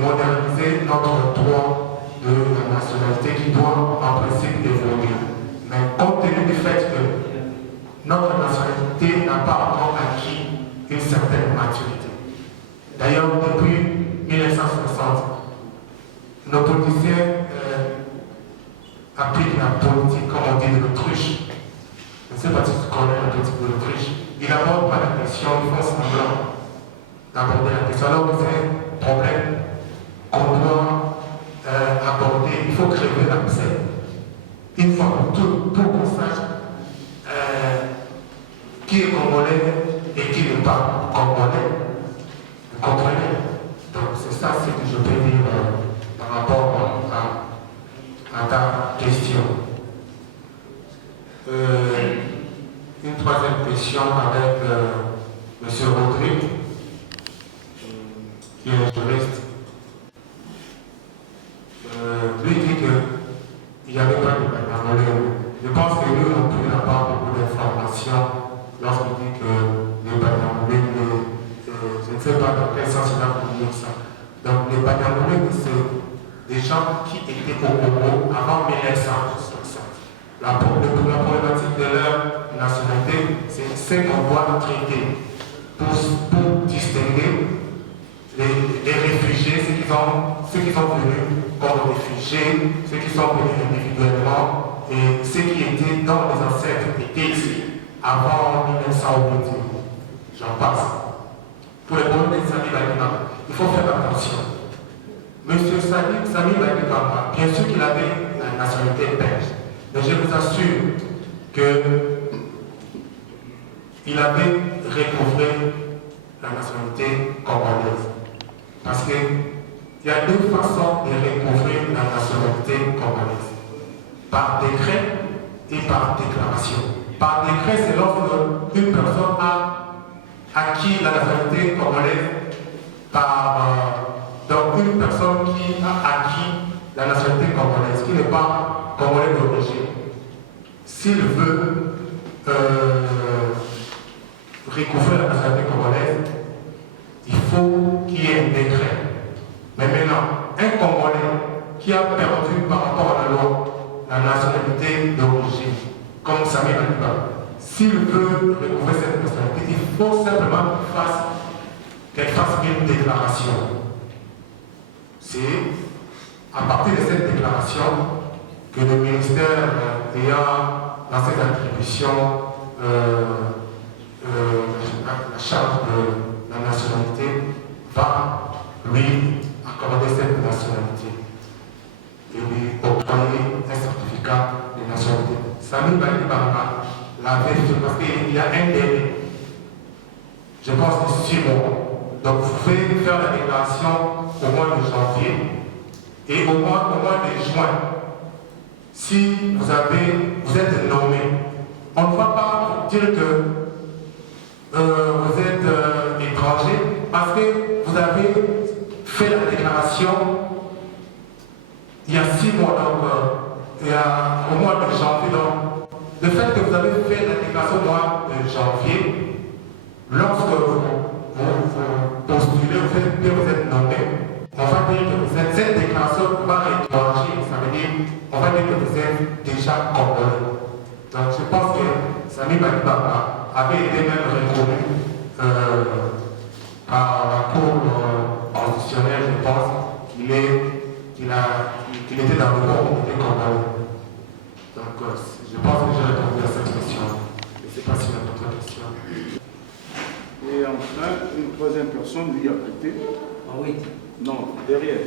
moderniser notre droit de la nationalité qui doit en principe évoluer. Mais compte tenu du fait que notre nationalité n'a pas encore acquis une certaine maturité. D'ailleurs, depuis 1960, nos politiciens appliquent la politique, comme on dit, de l'autruche. Je ne sais pas si tu connais la politique de l'autruche. Ils n'abordent pas la question, ils font semblant d'aborder la question. Alors que c'est un problème qu'on doit aborder. Il faut crever l'abcès. Une fois pour toutes, pour qu'on sache qui est congolais et qui n'est pas congolais. Vous comprenez? Donc c'est ça ce que je peux dire par rapport à ta question. Une troisième question avec M. Rodrigue, qui est juriste. Lui dit qu'il n'y avait pas de Banyamulenge. Je pense que lui non plus n'a pas beaucoup d'informations lorsqu'il dit que les Banyamulenge, je ne sais pas dans quel sens il a voulu dire ça. Donc les Banyamulenge, c'est des gens qui étaient au Congo avant 1960. la problématique de leur nationalité, c'est ce qu'on doit traiter pour distinguer les réfugiés, ceux qui sont venus comme réfugiés, ceux qui sont venus individuellement et ceux qui étaient dans les ancêtres étaient ici avant 1920. J'en passe. Pour les bonnes des Sami Badibanga, il faut faire attention. Monsieur Sami Badibanga, bien sûr qu'il avait la nationalité belge, mais je vous assure qu'il avait recouvré la nationalité congolaise. Parce qu'il y a deux façons de recouvrir la nationalité congolaise. Par décret et par déclaration. Par décret, c'est lorsque une personne a acquis la nationalité congolaise donc une personne qui a acquis la nationalité congolaise, qui n'est pas congolais d'origine. S'il veut recouvrir la nationalité congolaise, il faut qu'il y ait un décret. Mais maintenant, un Congolais qui a perdu par rapport à la loi la nationalité d'origine, comme Sami Badibanga, s'il veut recouvrir cette nationalité, il faut simplement qu'elle fasse une déclaration. C'est à partir de cette déclaration que le ministère ayant dans ses attributions la charge de la nationalité va lui accorder cette nationalité et lui octroyer un certificat de nationalité. Sami Badibanga l'avait fait parce qu'il y a un délai, je pense de 6 mois. Donc vous pouvez faire la déclaration au mois de janvier et au mois de juin. Si vous êtes nommé, on ne va pas vous dire que vous êtes étranger parce que vous avez fait la déclaration il y a 6 mois, donc au mois de janvier. Donc, le fait que vous avez fait la déclaration au mois de janvier, lorsque vous postulez, vous êtes nommé, on va dire que cette déclaration va rétroagir, ça veut dire on va dire que vous êtes déjà congolais. Donc je pense que Sami Badibanga avait été même reconnu par la Cour constitutionnelle, je pense, qu'il était dans le bon comité congolais. Donc je pense que j'ai répondu à cette question. Je ne sais pas s'il y a d'autres questions. Et enfin, une troisième personne, lui, à côté. Ah oui. Non, derrière.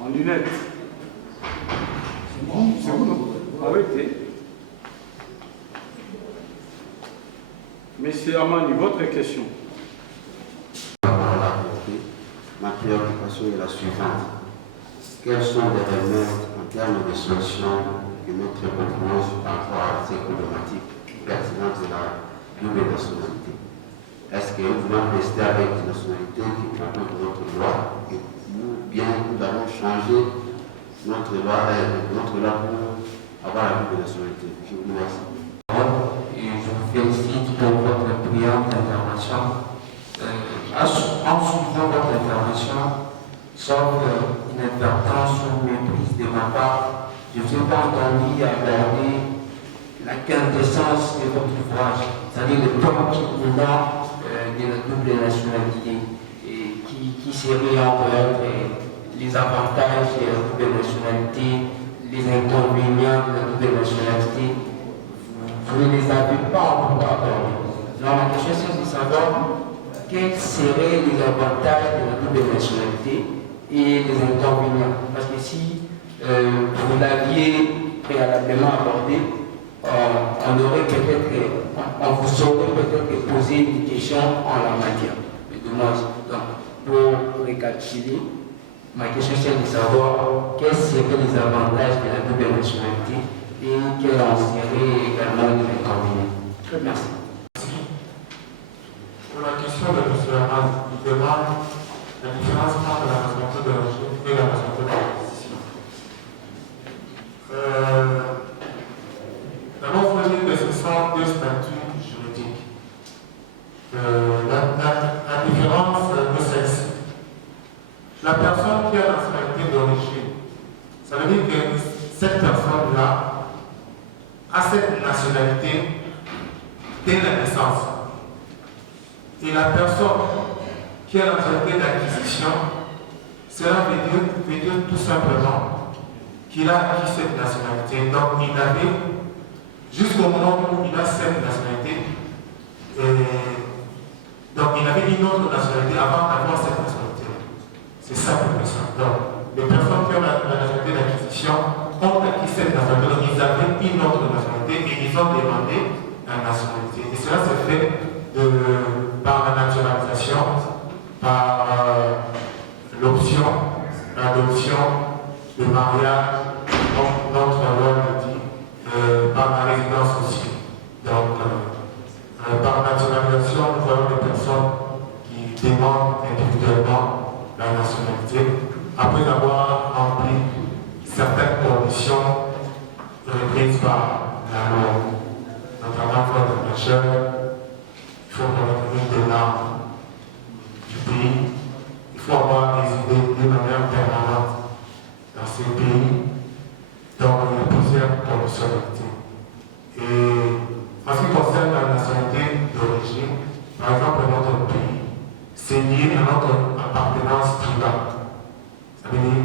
En lunettes. C'est vous, non? Ah oui, t'es. Monsieur Amani, votre question. Ma préoccupation est la suivante. Quels sont les remèdes en termes de solutions que notre propose par rapport à ces problématiques pertinentes de la double nationalité? Est-ce que nous voulons rester avec une nationalité qui propose notre loi ou bien nous allons changer notre loi pour avoir la double nationalité? Je vous remercie. Et je vous félicite pour votre brillante intervention. En suivant votre intervention, sauf inadvertance ou méprise de ma part, je ne vous ai pas entendu aborder la quintessence de votre ouvrage, c'est-à-dire le point culminant de la double nationalité, et qui serait entre autres les avantages de la double nationalité, les inconvénients de la double nationalité. Vous ne les avez pas encore abordés. Alors ma question c'est de savoir quels seraient les avantages de la double nationalité et les inconvénients. Parce que si vous l'aviez préalablement abordé, on aurait peut-être, on vous aurait peut-être posé une question en la matière. Mais dommage. Donc, pour récapituler, ma question c'est de savoir quels seraient les avantages de la double nationalité et quels en seraient également les inconvénients. Merci. Pour la question de M. Hamas, il demande la différence entre la nationalité d'origine et la nationalité d'acquisition. D'abord, il faut dire que ce sont deux statuts juridiques. La différence de celle-ci. La personne qui a la nationalité d'origine, ça veut dire que cette personne-là a cette nationalité dès la naissance. Et la personne qui a la nationalité d'acquisition, cela veut dire tout simplement qu'il a acquis cette nationalité. Donc il avait, jusqu'au moment où il a cette nationalité, donc il avait une autre nationalité avant d'avoir cette nationalité. C'est ça le message. Donc les personnes qui ont la nationalité d'acquisition ont acquis cette nationalité, donc ils avaient une autre nationalité et ils ont demandé la nationalité. Et cela se fait par la naturalisation, par l'option, l'adoption, le mariage, comme notre loi le dit, par la résidence aussi. Donc, par naturalisation, nous voyons des personnes qui demandent individuellement la nationalité après avoir rempli certaines conditions reprises par la loi, notamment pour être majeur. Il faut connaître une des langues du pays. Il faut avoir résidé de manière permanente dans ces pays. Donc, il y a plusieurs conditionnalités. Et en ce qui concerne la nationalité d'origine, par exemple, notre pays, c'est lié à notre appartenance tribale. Ça veut dire,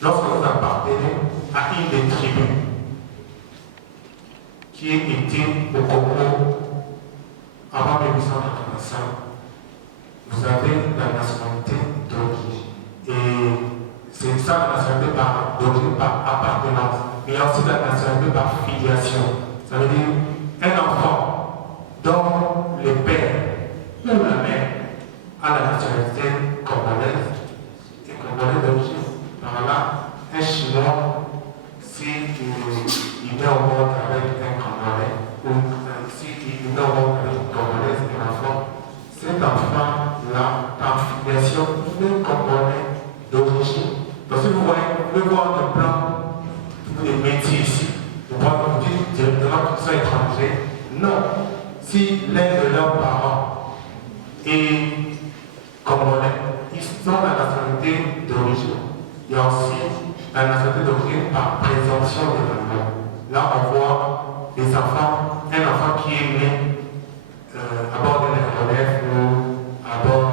lorsque vous appartenez à une des tribus qui était au Congo avant 1885, vous avez la nationalité d'origine. Et c'est ça la nationalité d'origine par appartenance. Mais il y a aussi la nationalité par filiation. Ça veut dire un enfant dont le père ou la mère a la nationalité congolaise et congolaise d'origine. Par là, un Chinois, s'il met au monde avec un Congolais, ou s'il met au monde avec une Congolaise, un enfant, cet enfant-là, par filiation, il est Congolais d'origine. Parce que vous voyez, vous pouvez voir le plan des métiers ici. Vous dites directement qu'ils sont étrangers. Non. Si l'un de leurs parents est Congolais, ils sont la nationalité d'origine. Il y a aussi la nationalité d'origine par présomption de la loi. Là, on voit les enfants, un enfant qui est né à bord d'un aéronef ou à bord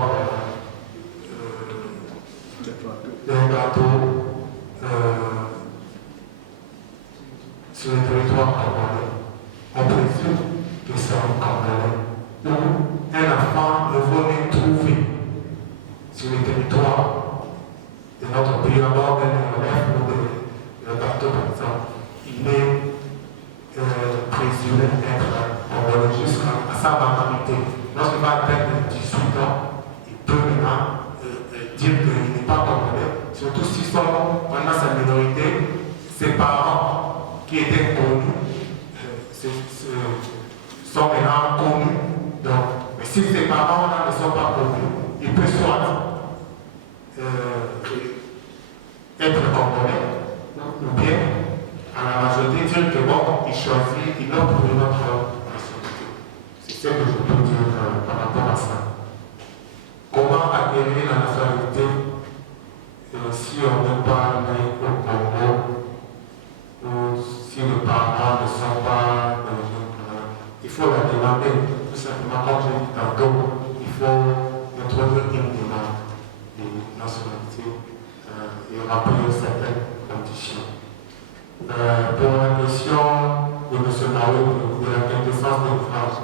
d'un bateau sur le territoire congolais. On présume que c'est un Congolais. Ou un enfant nouveau-né trouvé sur le territoire de notre pays à bord d'un aéronef ou d'un bateau, par exemple. Il est présumé être congolais jusqu'à sa maturité. Lorsqu'il va atteindre 18 ans, il peut maintenant dire qu'il n'est pas congolais, surtout si pendant sa minorité, ses parents qui étaient connus sont maintenant connus. Donc, mais si ses parents ne sont pas connus, il peut soit être congolais, ou bien à la majorité dire que bon, il choisit, il opte pour une autre nationalité. C'est ce que je peux dire par rapport à ça. Comment acquérir la nationalité si on n'est pas né au Congo ou si les parents ne sont pas d'origine congolaise? Il faut la demander, tout simplement, comme j'ai dit tantôt, il faut introduire une demande de nationalité et remplir certaines conditions. Pour la question de M. Maou, de la quintessence de l'ouvrage,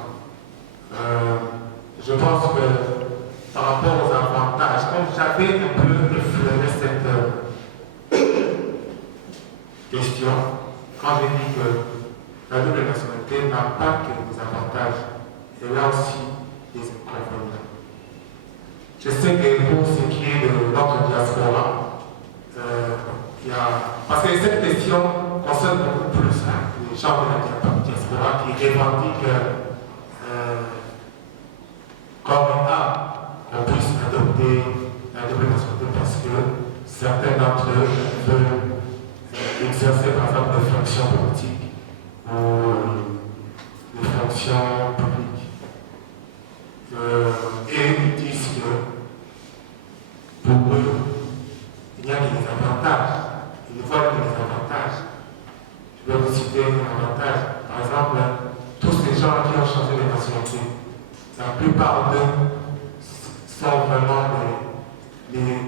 je pense que par rapport aux avantages, comme j'avais un peu effleuré cette question, quand j'ai dit que la double nationalité n'a pas que des avantages, elle a aussi des inconvénients. Je sais que pour ce qui est de notre diaspora, parce que cette question concerne beaucoup plus les gens de la diaspora qui revendiquent comme qu'on puisse adopter la double nationalité parce que certains d'entre eux veulent exercer par exemple des fonctions politiques ou des fonctions publiques. Et ils disent que pour eux, il n'y a que des avantages. Ils ne voient que des avantages. la plupart d'eux sont vraiment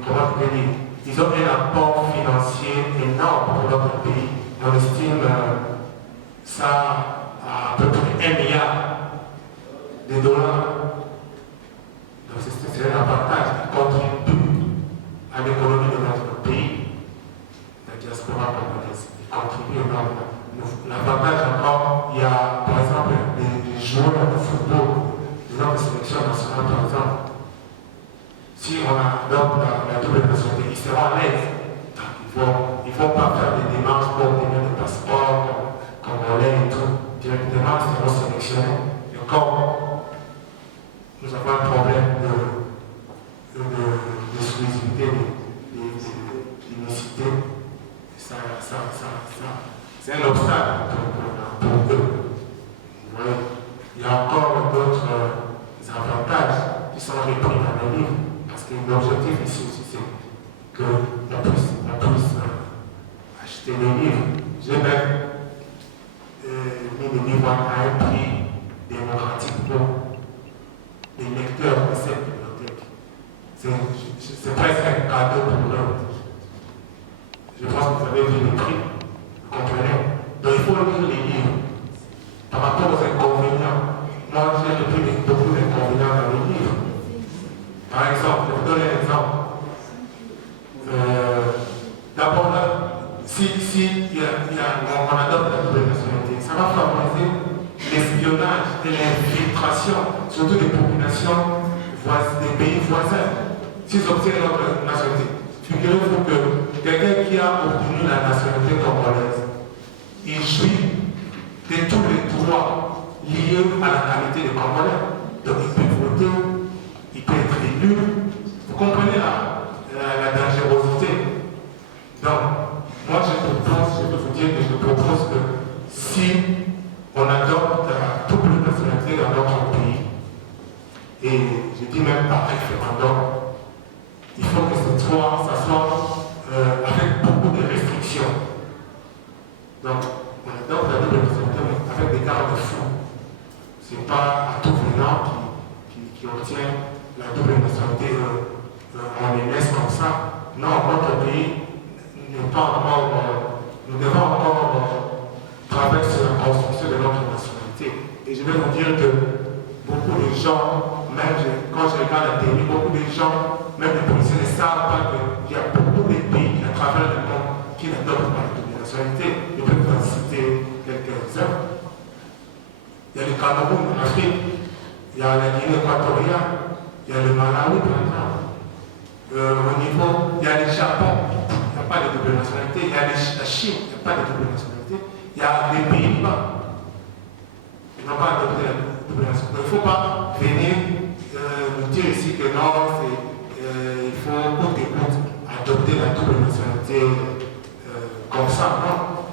comment je peux dire, ils ont un apport financier énorme pour notre pays. On estime ça à peu près 1 milliard de dollars. Donc c'est un avantage qui contribue à l'économie de notre pays, la diaspora congolaise. Il contribue énormément. L'avantage encore, il y a par exemple les joueurs de football de notre sélection nationale, par exemple. Si on adopte la double nationalité, ils seront à l'aise. Il ne faut pas faire des démarches pour obtenir des passeports congolais et tout. Directement, ils seront sélectionnés. Et comme nous avons un problème d'exclusivité, d'unicité, c'est un obstacle pour eux. Vous voyez, il y a encore d'autres avantages qui sont repris dans le livre. Parce que l'objectif ici aussi, c'est qu'on puisse acheter les livres. J'ai même mis les livres à un prix démocratique pour les lecteurs de cette bibliothèque. C'est presque un cadeau pour eux. Je pense que vous avez vu le prix, vous comprenez? Donc il faut lire les livres par rapport aux inconvénients. Moi, j'ai repris beaucoup d'inconvénients dans les livres. Par exemple, je vous donne un exemple. D'abord, si on adopte la double nationalité, ça va favoriser l'espionnage et l'infiltration, surtout des populations des pays voisins. S'ils obtiennent notre nationalité, figurez-vous que quelqu'un qui a obtenu la nationalité congolaise, il jouit de tous les droits liés à la qualité des Congolais. Donc il peut voter, il peut être élu. Vous comprenez la dangerosité. Donc, moi je peux vous dire que je propose que si on adopte la double nationalité dans notre pays, et je dis même par référendum, il faut que ça soit avec beaucoup de restrictions. Donc, on adopte la double nationalité avec des garde-fous. Ce n'est pas à tout venant qui obtient la double nationalité, on les laisse comme ça. Non, notre pays n'est pas encore. Nous devons encore travailler sur la construction de notre nationalité. Et je vais vous dire que beaucoup de gens, même quand je regarde la télé, beaucoup de gens, même les policiers, ne savent pas qu'il y a beaucoup de pays à travers le monde qui n'adoptent pas la double nationalité. Je peux vous en citer quelques-uns. Il y a le Cameroun en Afrique, il y a la Guinée équatoriale, il y a le Malawi par exemple. Au niveau, il y a le Japon, il n'y a pas de double nationalité, il y a la Chine, il n'y a pas de double nationalité, il y a les Pays-Bas, ils n'ont pas adopté la double nationalité. Il ne faut pas venir nous dire ici que non, il faut coûte que coûte adopter la double nationalité comme ça, non.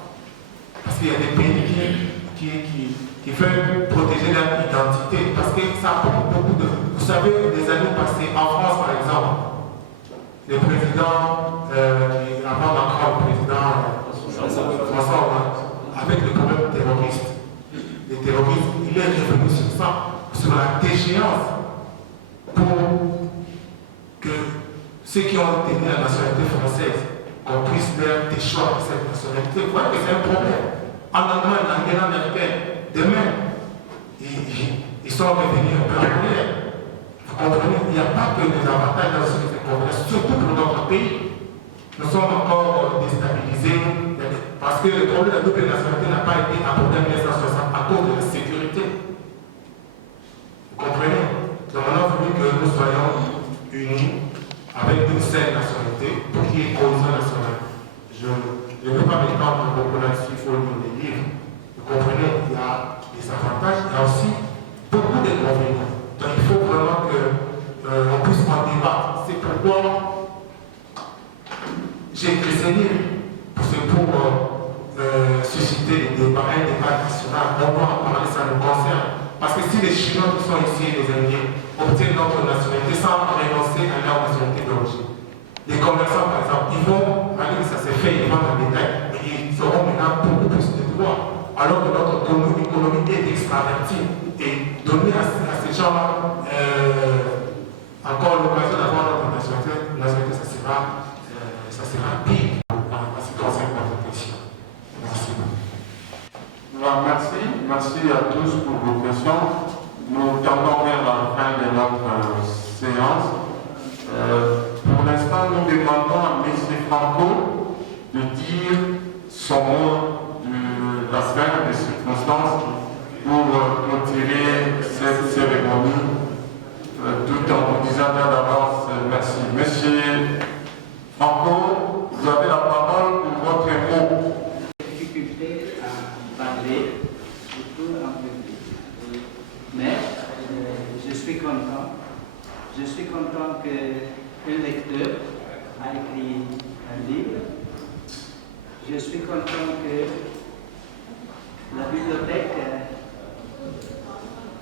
Parce qu'il y a des pays qui veulent protéger leur identité, parce que ça prend beaucoup de... Vous savez, les années passées, en France par exemple, le président, avant Macron, le président François Hollande, avec le problème terroriste, les terroristes, il est revenu sur ça, sur la déchéance, pour que ceux qui ont obtenu la nationalité française, qu'on puisse leur déchoir de cette nationalité. Vous voyez que c'est un problème. En Allemagne, Angela Merkel, demain, ils sont revenus un peu en arrière. Vous comprenez? Il n'y a pas que des avantages dans ce qui est surtout pour notre pays. Nous sommes encore déstabilisés parce que le problème de la double nationalité n'a pas été abordé en 1960 à cause de la sécurité. Vous comprenez? Donc on a voulu que nous soyons unis avec une seule nationalité pour qu'il y ait cohésion nationale. Je ne veux pas m'étendre beaucoup là-dessus, il faut lire les livres. Vous comprenez? Il y a des avantages, il y a aussi beaucoup d'inconvénients. Donc il faut vraiment qu'on puisse en débattre. C'est pourquoi j'ai écrit ce livre. C'est pour susciter un débat national. On doit en parler, ça nous concerne. Parce que si les Chinois qui sont ici, les Indiens, obtiennent notre nationalité sans renoncer à leur nationalité d'origine, les commerçants par exemple, ils vont, malgré que ça s'est fait, ils vont dans les détails, mais ils auront maintenant beaucoup plus de droits. Alors que notre économie est extravertie. Et donner à ces gens-là tous pour vos questions. Nous tendons vers la fin de notre séance. Pour l'instant, nous demandons à M. Franco de dire son mot de la semaine de circonstance pour clôturer cette cérémonie, tout en vous disant d'avance merci. Monsieur Franco, vous avez la parole pour votre mot. Difficulté à parler, surtout en public. Mais je suis content. Je suis content qu'un lecteur a écrit un livre. Je suis content que la bibliothèque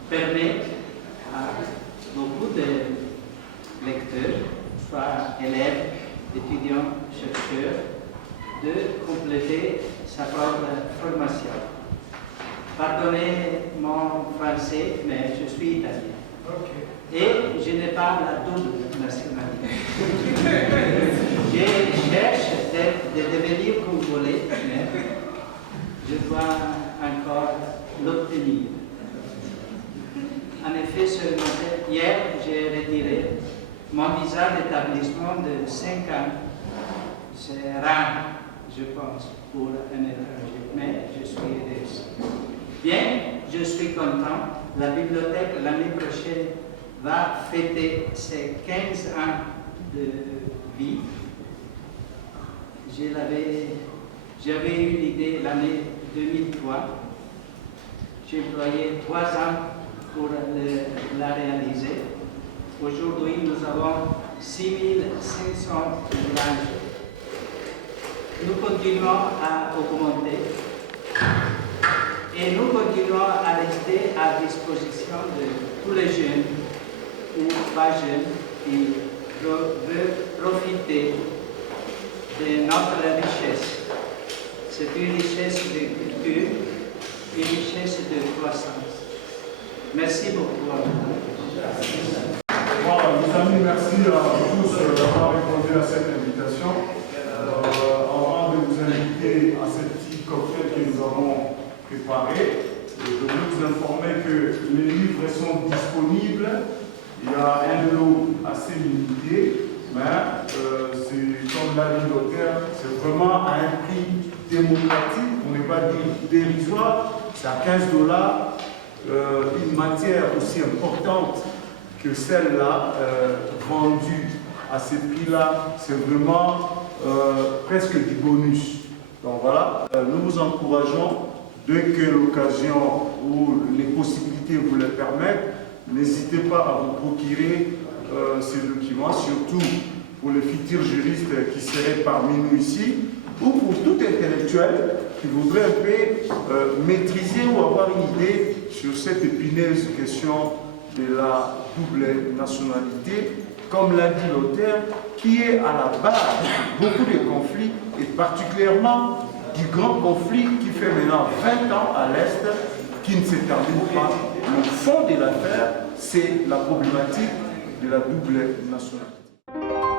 permet à beaucoup de lecteurs, soit élèves, étudiants, chercheurs, de compléter sa propre formation. Pardonnez mon français, mais je suis italien. Et je n'ai pas la double nationalité. Je cherche de devenir congolais, mais je dois encore l'obtenir. En effet, hier, j'ai retiré mon visa d'établissement de 5 ans. C'est rare, je pense, pour un étranger, mais je suis heureuse. Bien, je suis content. La bibliothèque, l'année prochaine, va fêter ses 15 ans de vie. J'avais eu l'idée l'année 2003. J'ai employé 3 ans pour la réaliser. Aujourd'hui, nous avons 6500 ouvrages. Nous continuons à augmenter et nous continuons à rester à disposition de tous les jeunes ou pas jeunes qui veulent profiter de notre richesse. C'est une richesse de culture, une richesse de croissance. Merci beaucoup. Voilà, mes amis, merci à tous d'avoir répondu à cette invitation. Avant de vous inviter à ce petit cocktail que nous avons préparé, je voulais vous informer que les livres sont disponibles. Il y a un lot assez limité, mais c'est comme l'a dit l'auteur, c'est vraiment à un prix démocratique, on n'est pas dire dérisoire, c'est à $15. Une matière aussi importante que celle-là, vendue à ce prix-là, c'est vraiment presque du bonus. Donc voilà, nous vous encourageons, dès que l'occasion ou les possibilités vous le permettent, n'hésitez pas à vous procurer ces documents, surtout pour les futurs juristes qui seraient parmi nous ici, ou pour tout intellectuel qui voudrait un peu maîtriser ou avoir une idée sur cette épineuse question de la double nationalité, comme l'a dit l'auteur, qui est à la base de beaucoup de conflits, et particulièrement du grand conflit qui fait maintenant 20 ans à l'Est, qui ne se termine pas. Le fond de l'affaire, c'est la problématique de la double nationalité.